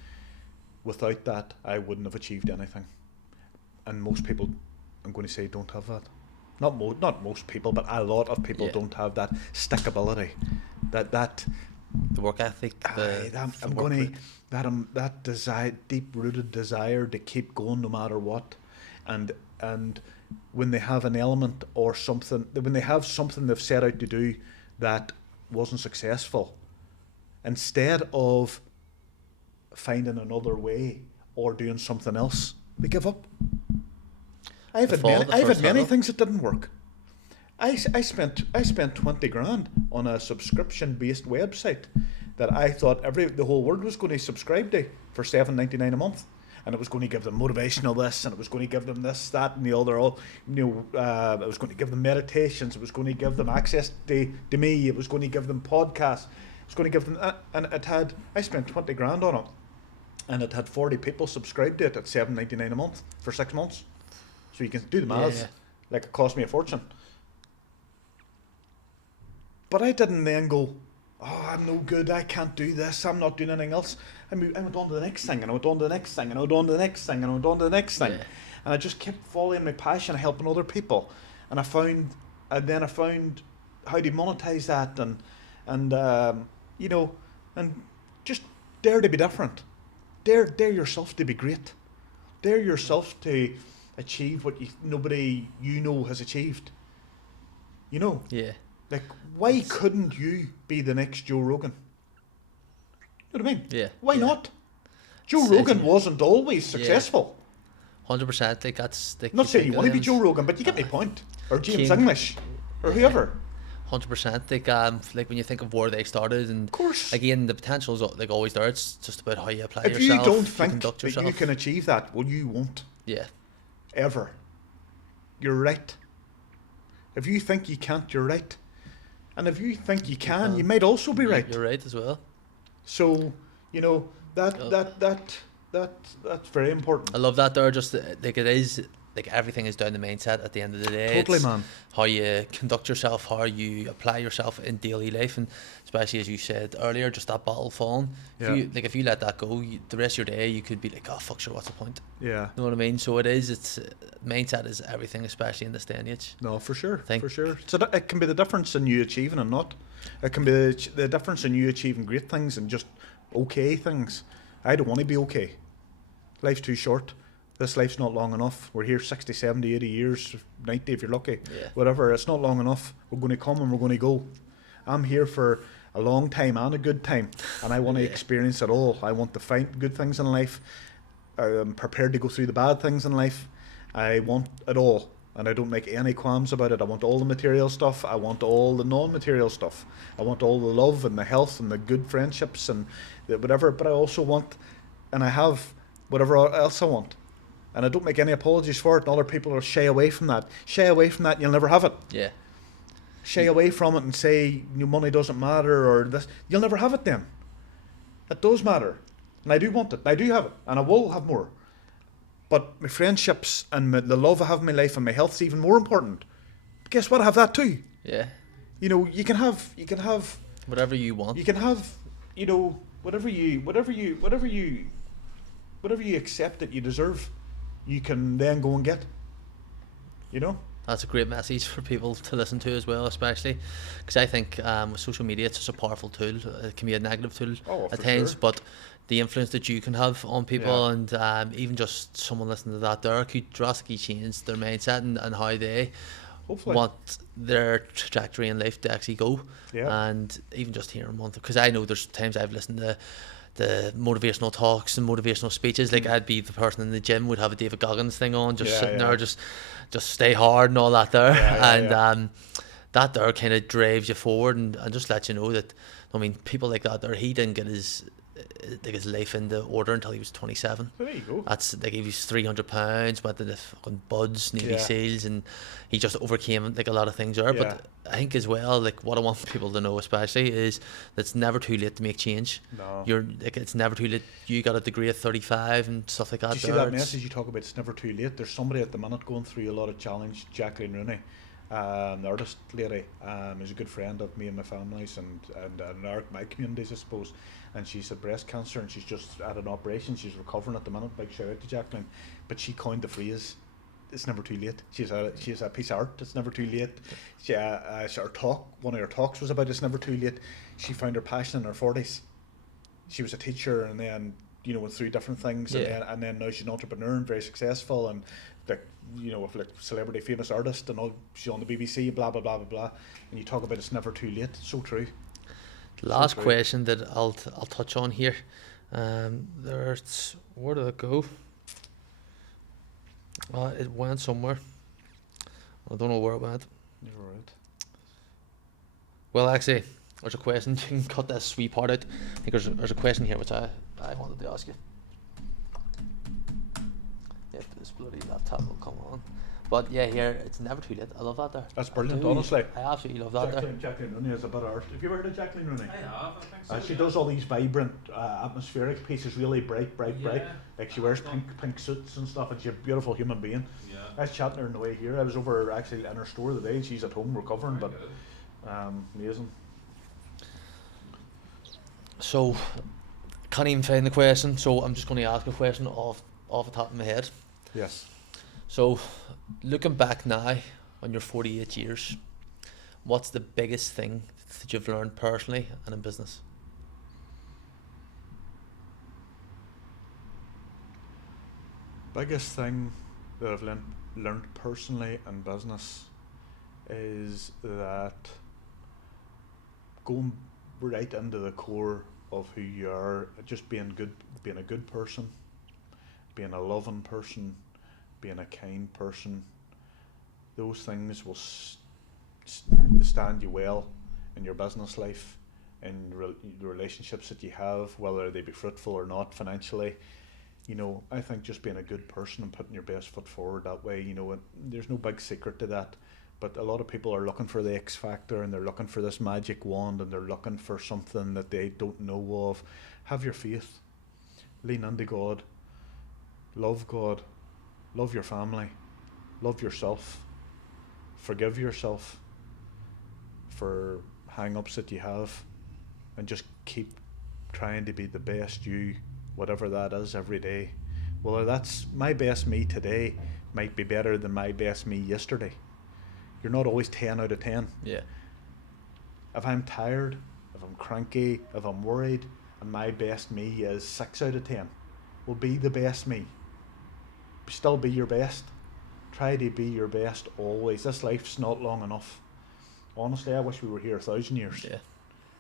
Without that, I wouldn't have achieved anything. And most people, I'm going to say, don't have that. Not most people, but a lot of people don't have that stickability. That the work ethic. That desire, deep-rooted desire to keep going no matter what, and when they have an element or something, when they have something they've set out to do that wasn't successful, instead of finding another way or doing something else, they give up. I've had many things that didn't work. I spent 20 grand on a subscription based website that I thought the whole world was going to subscribe to for $7.99 a month, and it was going to give them motivational this, and it was going to give them this, that, and the other. It was going to give them meditations. It was going to give them access to me. It was going to give them podcasts. It was going to give them, and I spent 20 grand on it. And it had 40 people subscribed to it at $7.99 a month for 6 months. So you can do the maths. Like, it cost me a fortune. But I didn't then go, oh, I'm no good, I can't do this, I'm not doing anything else. I went on to the next thing, and I went on to the next thing, and I went on to the next thing, and I went on to the next thing. Yeah. And I just kept following my passion, helping other people. And I found how to monetize that, and just dare to be different. Dare yourself to be great. Dare yourself to achieve what nobody has achieved. Yeah. Like, why couldn't you be the next Joe Rogan? You know what I mean? Yeah. Why not? Joe Rogan wasn't always successful. 100%. Like, that's. Like, Not saying you want to be Joe Rogan, but you get my point. Or James English, or whoever. 100%. Like when you think of where they started, and of course, again, the potential is like always there. It's just about how you apply if yourself. If you don't think conduct that yourself. you can achieve that, well, you won't. Yeah. Ever. You're right. If you think you can't, you're right. And if you think you can, you might also be right. You're right as well. So that's very important. I love that there. Just like it is like everything is down to mindset at the end of the day. Totally, It's man. how you conduct yourself, how you apply yourself in daily life, and especially as you said earlier, just that bottle falling. Yeah. If you let that go, the rest of your day you could be like, oh fuck, sure, what's the point? Yeah. You know what I mean? So it's mindset is everything, especially in this day and age. No, for sure, Think- for sure. So it can be the difference in you achieving and not. It can be the difference in you achieving great things and just okay things. I don't want to be okay. Life's too short. This life's not long enough. We're here 60, 70, 80 years, 90 if you're lucky. Yeah. Whatever, it's not long enough. We're going to come and we're going to go. I'm here for a long time and a good time, and I want to Yeah. experience it all. I want to find good things in life. I'm prepared to go through the bad things in life. I want it all, and I don't make any qualms about it. I want all the material stuff. I want all the non-material stuff. I want all the love and the health and the good friendships and whatever. But I also want, and I have whatever else I want. And I don't make any apologies for it, and other people are shy away from that. Shy away from that and you'll never have it. Yeah. Shy away from it and say your money doesn't matter or this. You'll never have it then. It does matter. And I do want it. I do have it. And I will have more. But my friendships and the love I have in my life and my health's even more important. But guess what? I have that too. Yeah. You know, you can have Whatever you want. you can have, you know, whatever you accept that you deserve, you can then go and get. You know? That's a great message for people to listen to as well, especially because I think with social media, it's such a powerful tool. It can be a negative tool Oh, at for times, sure. but the influence that you can have on people, Yeah. and even just someone listening to that there could drastically change their mindset and how they Hopefully. want their trajectory in life to actually go. Yeah. And even just hearing one, because I know there's times I've listened to the motivational talks and motivational speeches. Like I'd be the person in the gym would have a David Goggins thing on, just Yeah, sitting yeah. there, just stay hard and all that there. Yeah, and yeah. that there kind of drives you forward and just lets you know that, I mean, people like that there, he didn't get his life into order until he was 27. So there you go. That's like he was £300, went to the fucking buds, Navy Yeah. SEALs, and he just overcame like a lot of things there. Yeah. But I think as well, like what I want people to know especially is that it's never too late to make change. No. You're like, it's never too late. You got a degree at 35 and stuff like that. Do you see there. that It's- message you talk about? It's never too late. There's somebody at the minute going through a lot of challenge. Jacqueline Rooney, the artist lady, is a good friend of me and my family's and my communities, I suppose. And she's had breast cancer and she's just had an operation. She's recovering at the minute. Big shout out to Jacqueline. But she coined the phrase, "It's never too late." She's a piece of art. It's never too late. One of her talks was about it's never too late. She found her passion in her 40s. She was a teacher and then, you know, went through different things, Yeah. and then now she's an entrepreneur and very successful and like, you know, with like celebrity famous artist and all. She's on the BBC, blah blah blah blah blah. And you talk about it's never too late. So true. Last true. question that I'll touch on here. There's, where did it go? It went somewhere. I don't know where it went. You're right. Well, actually, there's a question. You can cut that sweet part out. I think there's a question here which I wanted to ask you. If this bloody laptop will come on. But yeah, here, it's never too late. I love that there. That's I brilliant, do. honestly. I absolutely love that there. Jacqueline Rooney is a bit of art. Have you ever heard of Jacqueline Rooney? I have, I think so. She yeah. does all these vibrant, atmospheric pieces, really bright. Yeah. Like she wears pink suits and stuff, and she's a beautiful human being. Yeah. I was chatting to her on the way here. I was over actually in her store today, and she's at home recovering, Very but good. amazing. So, can't even find the question, so I'm just going to ask a question off the top of my head. Yes. So, looking back now on your 48 years, what's the biggest thing that you've learned personally and in business? Biggest thing that I've learned personally in business is that going right into the core of who you are, just being a good person, being a loving person, being a kind person, those things will stand you well in your business life, in the relationships that you have, whether they be fruitful or not financially. You know, I think just being a good person and putting your best foot forward that way, you know, there's no big secret to that. But a lot of people are looking for the X factor and they're looking for this magic wand and they're looking for something that they don't know of. Have your faith. Lean into God. Love your family. love yourself, forgive yourself for hang-ups that you have, and just keep trying to be the best you, whatever that is, every day. Well, that's my best me today might be better than my best me yesterday. You're not always 10 out of 10. Yeah. If I'm tired, if I'm cranky, if I'm worried, and my best me is 6 out of 10, well, be the best me. Still be your best. Try to be your best always. This life's not long enough. Honestly, I wish we were here 1,000 years. Yeah.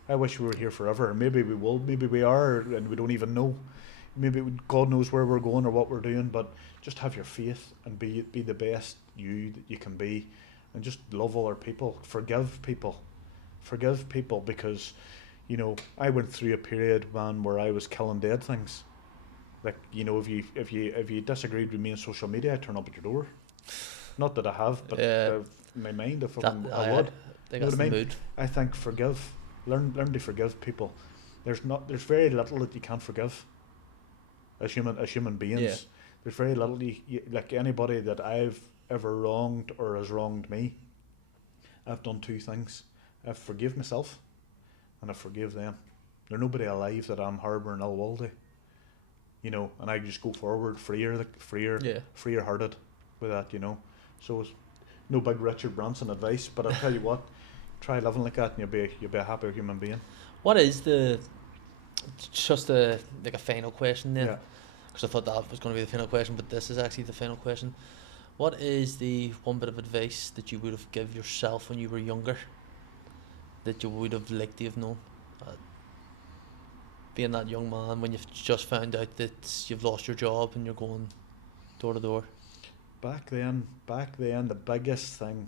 I wish we were here forever. Maybe we will, maybe we are, and we don't even know. Maybe God knows where we're going or what we're doing, but just have your faith and be the best you that you can be, and just love other people. Forgive people because, you know, I went through a period, man, where I was killing dead things. Like, you know, if you disagreed with me on social media, I'd turn up at your door. Not that I have, but in my mind, if I would. I think that's the mood. I think forgive. Learn to forgive people. There's very little that you can't forgive. As human beings, Yeah. there's very little like anybody that I've ever wronged or has wronged me. I've done two things. I've forgive myself, and I forgive them. There's nobody alive that I'm harbouring ill will to. You know, and I just go forward freer hearted with that. You know, so it's no big Richard Branson advice, but I'll tell you what, try living like that, and you'll be a happier human being. What is just a final question then? Yeah. Because I thought that was going to be the final question, but this is actually the final question. What is the one bit of advice that you would have given yourself when you were younger, that you would have liked to have known? Being that young man when you've just found out that you've lost your job and you're going door to door. Back then, the biggest thing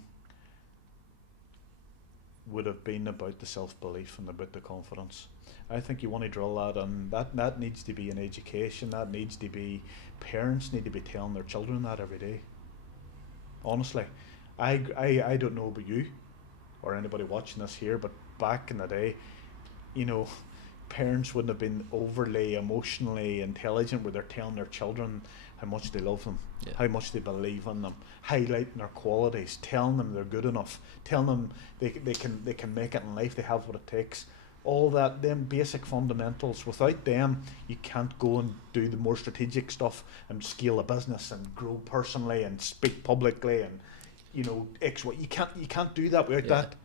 would have been about the self-belief and about the confidence. I think you want to drill that, and that needs to be in education. That needs to be, parents need to be telling their children that every day. Honestly, I don't know about you or anybody watching this here, but back in the day, you know, parents wouldn't have been overly emotionally intelligent where they're telling their children how much they love them, how much they believe in them, highlighting their qualities, telling them they're good enough, telling them they can make it in life, they have what it takes. All that, them basic fundamentals. Without them, you can't go and do the more strategic stuff and scale a business and grow personally and speak publicly and, you know, you can't do that without that.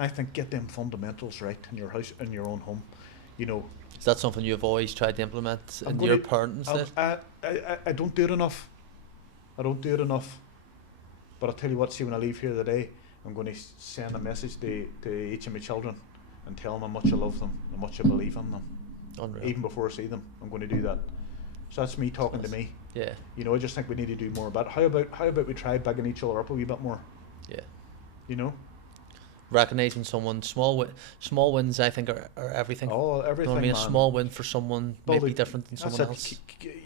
I think get them fundamentals right in your house, in your own home. You know, is that something you've always tried to implement in your parenting? I don't do it enough. But I'll tell you what, see, when I leave here today, I'm going to send a message to each of my children and tell them how much I love them, how much I believe in them. Unreal. Even before I see them, I'm going to do that. So that's me talking to me. Yeah. You know, I just think we need to do more about it. How about we try bigging each other up a wee bit more? Yeah. You know? Recognising someone, small wins, I think, are everything. Oh, everything, you know what I mean? man. A small win for someone may be different than someone else.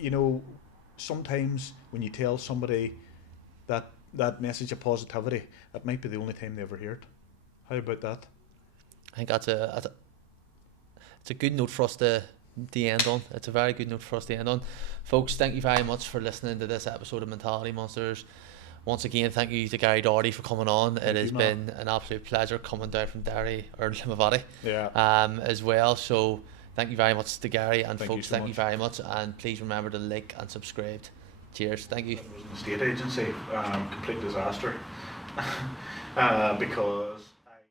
You know, sometimes when you tell somebody that message of positivity, it might be the only time they ever hear it. How about that? I think it's a good note for us to end on. It's a very good note for us to end on. Folks, thank you very much for listening to this episode of Mentality Monsters. Once again, thank you to Gary Doherty for coming on. It has been an absolute pleasure coming down from Derry or Limavady as well. So thank you very much to Gary, and folks, thank you very much, and please remember to like and subscribe. Cheers. Thank you. It was an estate agency, complete disaster because